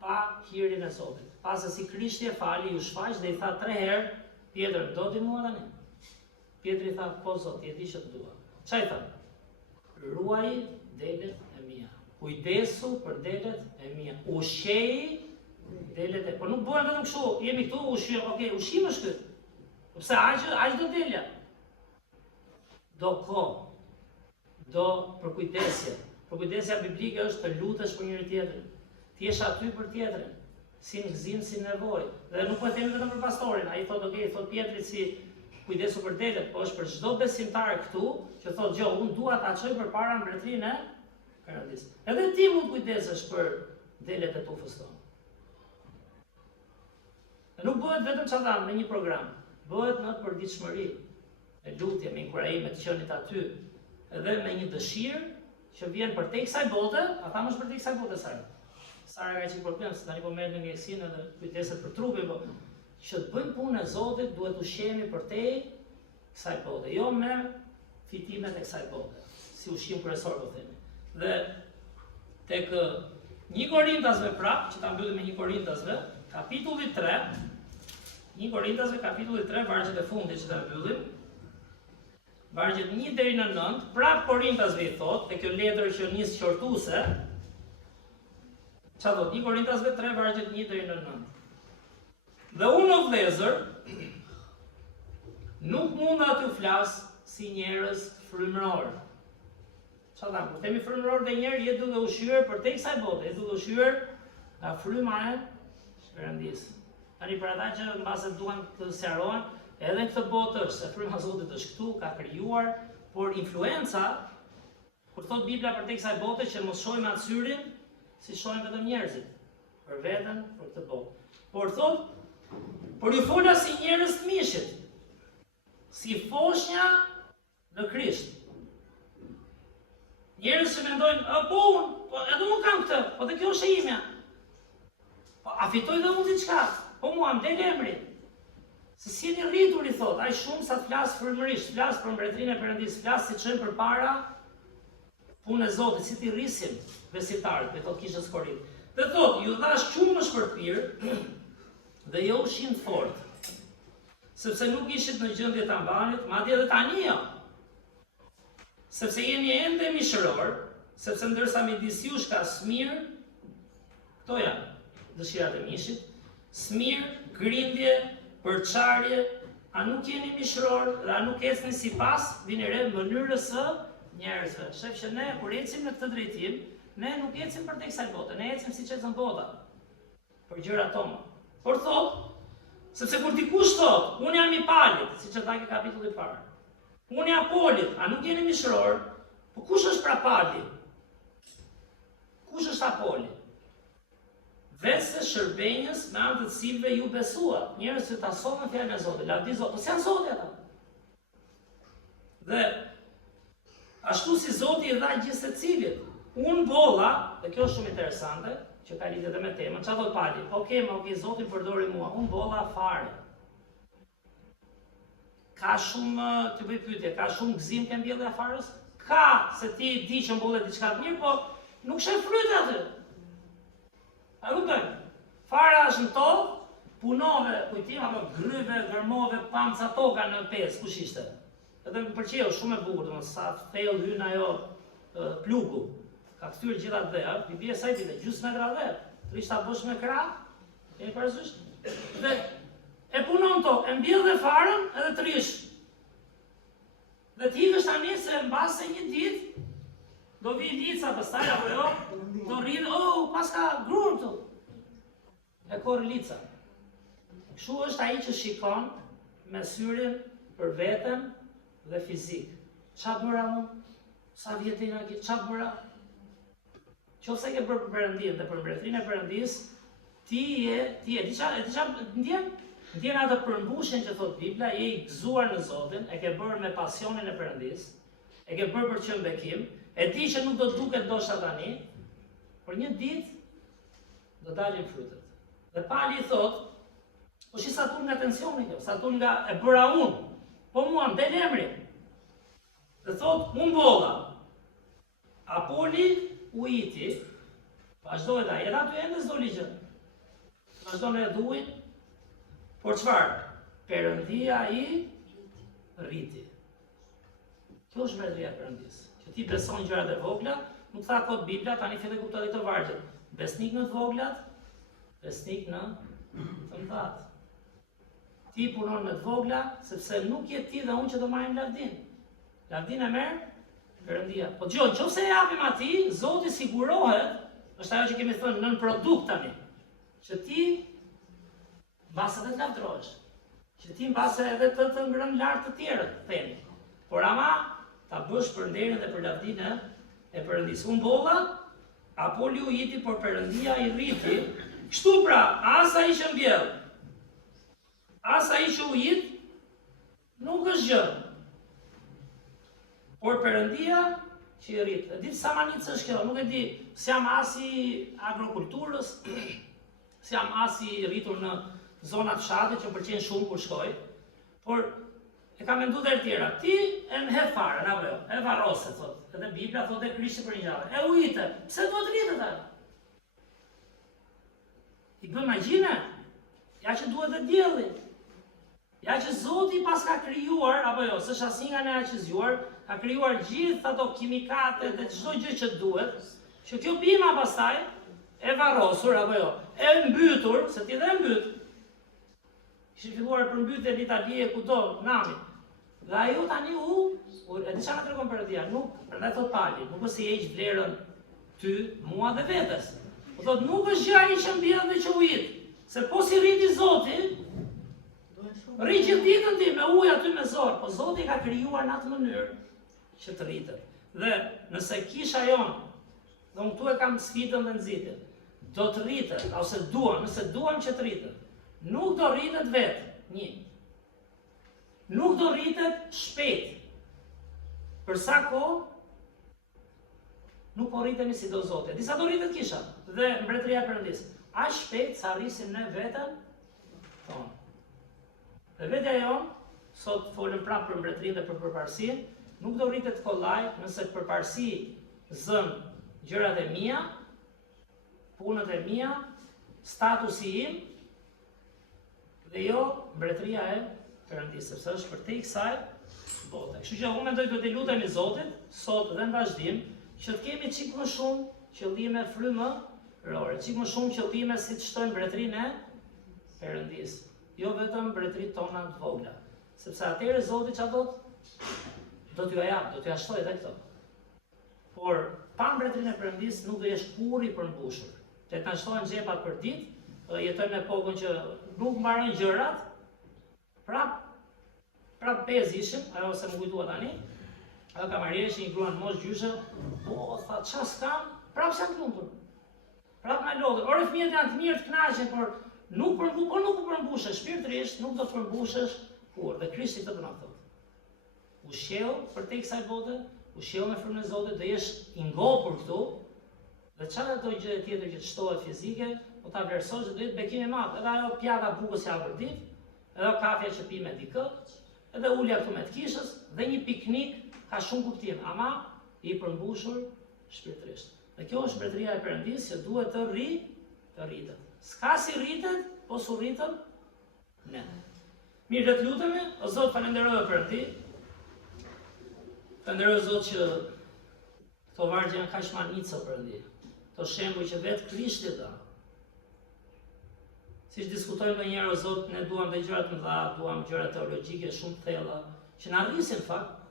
Pa hirin e Zotit. Pasë si Krishti e fali, ju shfaq dhe i tha 3 herë, Pietër, do ti mua tani? Pietri tha, po Zot, e di që të dua. Ç'a i tha? Ruaj delën e mia. Kujdesu për delet e mia. Ushqej delet e. Po nuk bëhen vetëm kështu. Jemi këtu, ushqim është këtë. Pse aq do delja. Do kohë. Do përkujdesje. Përkujdesja biblike është të lutesh për njëri tjetrin. Ti jesh aty për tjetrin, si në gëzim, si në nevojë. Dhe nuk po themi vetëm për pastorin. Ai thotë, thot Pietri si kujdesu për delet, po është për çdo besimtar këtu që thotë, "Gjo, unë dua ta çoj përpara mbretërinë e Perëndisë." Edhe ti mund kujdesesh për delet e tufës tonë. Dhe nuk bëhet vetëm çfarë në një program, bëhet në përditshmëri, me lutje, me inkurajim, me të qenit aty, edhe me një dëshirë që vjen për te kësaj bote, ata më është për te kësaj bote Sara. Sara ka që problem, se tani po merret në mjekësinë edhe kujdeset për trupin, po që të bëjmë punën e Zotit, duhet ushqemi për te kësaj bote, jo me fitimet e kësaj bote, si ushqim kryesor po themi. Dhe tek 1 Korintasve prap, që ta mbyllim me 1 Korintasve, kapitulli 3, 1 Korintasve kapitulli 3, vargjet e fundit që ta mbyllim. Vargjet 1 deri në 9, prap Korintasve i thot, te kjo letër që nis qortuse, çfarë thot? 1 Korintasve 3 vargjet 1 deri në 9. Dhe unë o vëllezër, nuk mund t'ju flas si njerëz frymëror. Çfarë thamë? Kur themi frymëror dhe njerë, je duke ushqyer për te kësaj bote, je duke ushqyer nga fryma e Perëndisë. Tani për ata që mbase duan të sqarohen, edhe këtë botë është, se fryma e Zotit është këtu, ka krijuar, por influenca, kur thot Bibla për te kësaj bote që mos shohim atë syrin, si shohim vetëm njerëzit, për veten, për këtë botë. Por thot, por ju fola si njerëz të mishit, si foshnja në Krisht. Njerëz që mendojnë, po edhe unë kam këtë, po dhe kjo është e imja. Po a fitoj dhe unë diçka, po mua më del emri. Se si jeni rritur, i thot, ai shumë sa të flas frymërisht, flas për mbretërinë e Perëndisë, flas si çojmë përpara punën e Zotit, si ti rrisim besimtarët, me thot kishës Korint. Dhe thot, ju dhash qumë shpërpir dhe jo ushqim të fortë, sepse nuk ishit në gjendje ta mbanit, madje edhe tani jo. Sepse jeni ende mishëror, sepse ndërsa midis jush ka smir, këto janë dëshirat e mishit, smir, grindje, përçarje, a nuk jeni mishëror dhe a nuk ecni sipas vinëre mënyrës së njerëzve. Shef që ne kur ecim në këtë drejtim, ne nuk ecim për te kësaj bote, ne ecim siç ecën bota, për gjërat tona. Por thot, sepse kur dikush thot, unë jam i Palit, siç e tha ke kapitulli i parë. Unë jam Apolit, a nuk jeni mishëror? Po kush është pra Pali? Kush është Apoli? Vetë shërbenjës me anë të cilëve ju besua, njerëz që ta shohin fjalën e Zotit, lavdi Zot, po s'janë Zoti ata. Dhe ashtu si Zoti i dha gjithë secilit, unë bolla, dhe kjo është shumë interesante, që ka lidhje edhe me temën, çfarë thot Pali? Okej, Zoti përdori mua, unë bolla fare. Ka shumë, të bëj pyetje, ka shumë gëzim ke mbjellja e farës? Ka, se ti di që mbolle diçka të mirë, po nuk sheh fryte atë. A kuptoj? Fara është në tokë, punove, kujtim apo gryve, gërmove, pamca toka në pesë, kush ishte? Edhe më pëlqeu shumë e bukur, domethënë sa thellë hyn ajo plugu. Ka kthyr gjitha të dhëra, i bie sa i bie, gjysmë metra dhe. Trish ta bësh me krah, e parasysh. Dhe e punon tokë, e mbjell dhe farën edhe trish. Dhe ti vesh tani se mbase një ditë do vi lica pastaj apo jo, do rrin, pas ka grur këtu. E korr lica. Kështu është ai që shikon me syrin për veten dhe fizik. Çfarë bëra unë? Sa vjet jena këtu? Çfarë bëra? Qofse ke bërë për Perëndin dhe për mbretërinë e Perëndisë, ti e di ndjen atë përmbushjen që thot Bibla, je i gëzuar në Zotin, e ke bërë me pasionin e Perëndisë, e ke bërë për qenë bekim, e di që nuk do të duket ndoshta tani, por një ditë do dalin frytet. Dhe Pali i thot, po shi sa tun nga tensioni kjo, sa tun nga e bëra unë, po mua më del emri. Dhe thot, unë bolla. Apoli u iti, vazhdoj ta, edhe aty ende s'do ligjë. Vazhdo në edhe ujin, por çfarë? Perëndia i rriti. Kjo është mbretëria e Perëndisë. Që ti beson gjërat e vogla, Nuk tha kot Bibla, tani filloi kuptoj këto vargje. Besnik në të voglat, besnik në të mëdhat. Ti punon me të vogla, sepse nuk je ti dhe unë që do marrim lavdin. Lavdin e merr Perëndia. Po dëgjoj, nëse e japim atij, Zoti sigurohet, është ajo që kemi thënë nën produkt tani, që ti mbase të lavdrohesh, që ti mbase edhe të ngrën lart të tjerët, themi. Por ama ta bësh për nderin dhe për lavdinë e Perëndisë. Unë bolla, Apoli u jiti, por Perëndia i rriti. Kështu pra, as ai që mbjell, as ai që u jit, nuk është gjë. Por Perëndia që i rrit. E di sa manicë është kjo, nuk e di. S'jam as i agrokulturës, s'jam as i rritur në zonat fshatit që pëlqen shumë kur shkoj, por e kam menduar edhe tjera. Ti e në fare, apo jo? E varrose thot. Edhe Bibla thotë Krishti për një gjallë. E ujite. Pse duhet rritet atë? I bën magjinë? Ja që duhet të dielli. Ja që Zoti pas ka krijuar, apo jo, s'është asnjë nga ne që zgjuar, ka krijuar gjithë ato kimikate dhe çdo gjë që duhet, që kjo pima pastaj e varrosur, apo jo, e mbytur, se ti dhe e mbyt. Kishte filluar përmbytje në Itali e kudo, nami. Dhe ajo tani e di çfarë tregon Perëndia, nuk, prandaj thot Pali, nuk është i heq vlerën ty, mua dhe vetes. Po thot nuk është gjë ai që mbjell dhe që ujit, se po si rriti Zoti, rri gjithë ditën ti me ujë aty me zor, po Zoti ka krijuar në atë mënyrë që të rritet. Dhe nëse kisha jon, dhe unë këtu e kam sfidën dhe nxitjen, do të rritet, ose nëse duam që të rritet, nuk do rritet vetë, nuk do rritet shpejt. Për sa kohë, nuk po rritemi si do Zoti. Disa do rritet kisha, dhe mbretëria e Perëndisë. Aq shpejt sa rrisim ne veten tonë. Dhe vetja jonë, sot folëm prapë për mbretërinë dhe për përparësinë, nuk do rritet kollaj nëse përparësi zën gjërat e mia, punët e mia, statusi im, dhe jo mbretëria e Perëndisë, sepse është për te i kësaj bote. Kështu që unë mendoj do t'i lutemi Zotit, sot dhe në vazhdim, që të kemi çik më shumë qëllime frymërore, çik më shumë qëllime si të shtojnë mbretërinë e Perëndisë. Jo vetëm mbretëritë tona të vogla, sepse atëherë Zoti çfarë do t'ju jap, do t'ju shtoj edhe këto. Por pa mbretërinë e Perëndisë nuk do jesh kurrë i përmbushur. Te ta shtojnë xhepat për ditë, jetojmë në epokën që nuk mbarojnë gjërat. Prap bez ishim, ajo se më kujtua tani. Ajo kamarierë që një gruan mosh gjyshe, po tha çfarë s'kam, prap s'jam të lumtur. Prap më lodhën. Ore fëmijët janë të mirë të kënaqen, por nuk u përmbushesh shpirtërisht, nuk do të përmbushesh kur. Dhe Krishti këtë na thot. Ushqeu për te kësaj bote, ushqeu me frymën e Zotit, do jesh i ngopur këtu. Dhe çfarë ato gjë tjetër që të shtohet fizike, po ta vlerësosh dhe do jetë bekim i madh. Edhe ajo pjata bukës javë për ditë, edhe kafja që pi me dikë, edhe ulja këtu me të kishës, dhe një piknik ka shumë kuptim, ama i përmbushur shpirtërisht. Dhe kjo është mbretëria e Perëndisë që duhet të rritet. S'ka si rritet, po su rritëm ne. Mirë, të lutemi, o Zot, falenderoj për ti. Falenderoj Zot që këto vargje janë kaq manica për ti. Këto shembuj që vetë Krishti dha. Siç diskutojmë ndonjëherë, o Zot, ne duam dhe gjëra të mëdha, duam gjëra teologjike shumë të thella, që na rrisin fakt.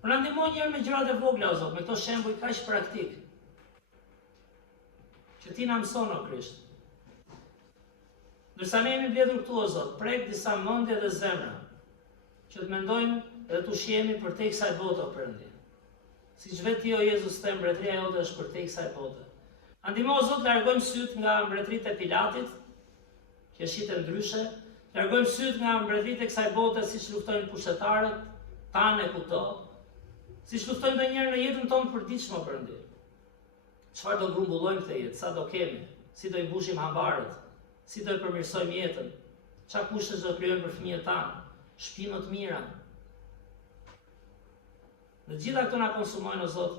Por na ndihmoj njëherë me gjërat e vogla, o Zot, me këto shembuj kaq praktik. Që ti na mëson, o Krisht. Ndërsa ne jemi mbledhur këtu, o Zot, prek disa mendje dhe zemra, që të mendojmë dhe të ushqemi për te kësaj bote, o Perëndi. Siç vetë ti, o Jezus, the mbretëria jote është për te kësaj bote. Na ndihmo, o Zot, largojmë syt nga mbretëritë e Pilatit, që shiten ndryshe, largojmë syt nga mbretëritë e kësaj bote, siç luftojnë pushtetarët, tanë e kudo, siç luftojnë ndonjëherë në jetën tonë përditshme, o Perëndi. Çfarë do grumbullojmë këtë jetë, sa do kemi, si do i mbushim hambarët, si do i përmirësojmë jetën, çfarë kushte do të krijojmë për fëmijët tanë, shtëpi më të mira. Dhe gjitha këto na konsumojnë, o Zot,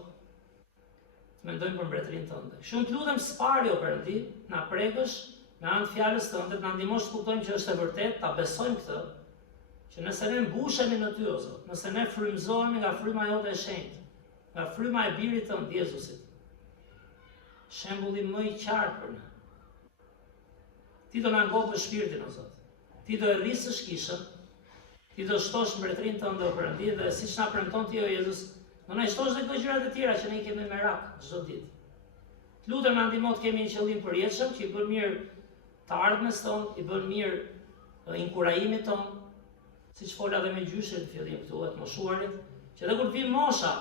të mendojmë për mbretërinë tënde. Shumë të lutem s'pari, o Perëndi, na prekësh me anë të fjalës tënde, na ndihmosh të kuptojmë që është e vërtetë, ta besojmë këtë, që nëse ne mbushemi në ty, o Zot, nëse ne frymëzohemi nga fryma jote e shenjtë, nga fryma e birit tënd, Jezusit, shembulli më i qartë për ne. Ti do na ngopësh shpirtin, o Zot. Ti do e rrisësh kishën, ti do shtosh mbretërinë tënde o Perëndi dhe siç na premton ti o Jezus, do na shtosh edhe këto gjërat e tjera që ne i kemi merak çdo ditë. Të lutem na ndihmo të kemi një qëllim përjetshëm që i bën mirë të ardhmes tonë, i bën mirë inkurajimit tonë, siç fola edhe me gjyshin në fillim këtu të moshuarit, që edhe kur të vi mosha,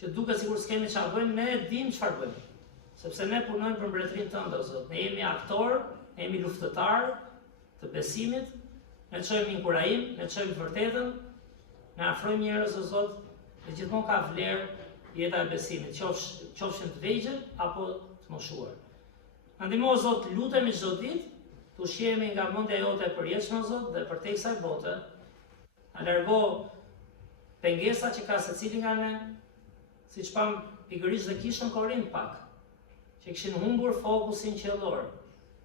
që duket sikur s'kemi çfarë bëjmë, ne dimë çfarë bëjmë. Sepse ne punojmë për mbretërinë tënde, o Zot. Ne jemi aktor, ne jemi luftëtar të besimit, ne çojmë inkurajim, ne çojmë vërtetën, ne afrojmë njerëz, o Zot, dhe gjithmonë ka vlerë jeta e besimit, qofshin të vegjël apo të moshuar. Na ndihmo, o Zot, lutemi çdo ditë, të ushqehemi nga mendja jote e përjetshme, o Zot, dhe përtej kësaj bote, na largo pengesa që ka secili nga ne, siç pam pikërisht dhe kishën Korint pak, që kishin humbur fokusin qiellor,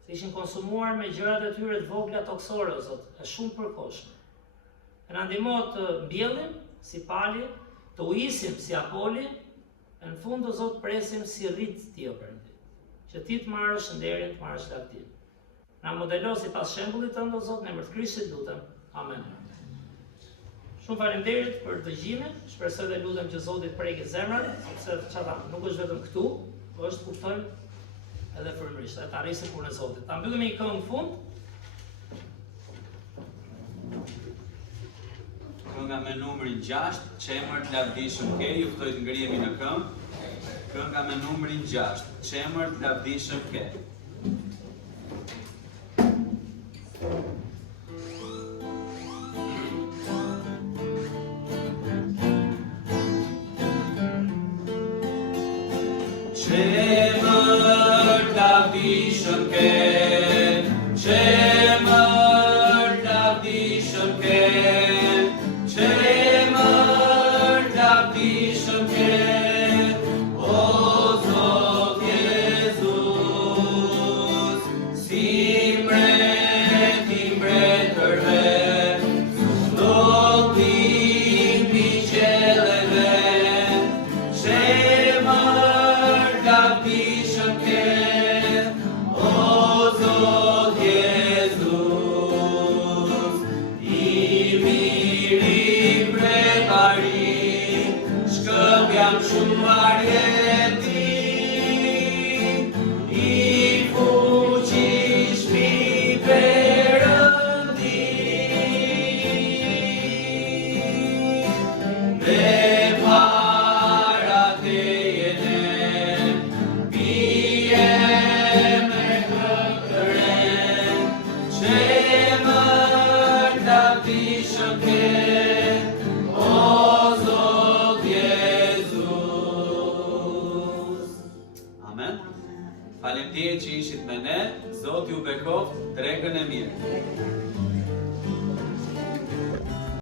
se ishin konsumuar me gjërat e tyre të vogla toksore, o Zot, e shumë përkohshme. Na ndihmo të mbjellim si pali, të uisim si Apoli, e në fund, o Zot, presim si rrit ti, o Perëndi, që ti të marrësh nderin, të marrësh lavdin. Na modelo sipas shembullit tënd, o Zot, në emër të Krishtit lutem. Amen. Shumë faleminderit për dëgjimin, shpresoj dhe lutem që Zoti të prekë zemrat, sepse çfarë nuk është vetëm këtu, por është kuptojmë edhe frymërisht, të arrisim punën e Zotit. Ta mbyllim me një këngë në fund. Kënga me numrin 6, Çemër të lavdishëm ke, ju ftoj të ngrihemi në këmbë. Kënga me numrin 6, Çemër të lavdishëm ke. Çemër të lavdishëm ke, Çemër të lavdishëm ke. Faleminderit që ishit me ne, Zoti ju bekoft, drekën e mirë.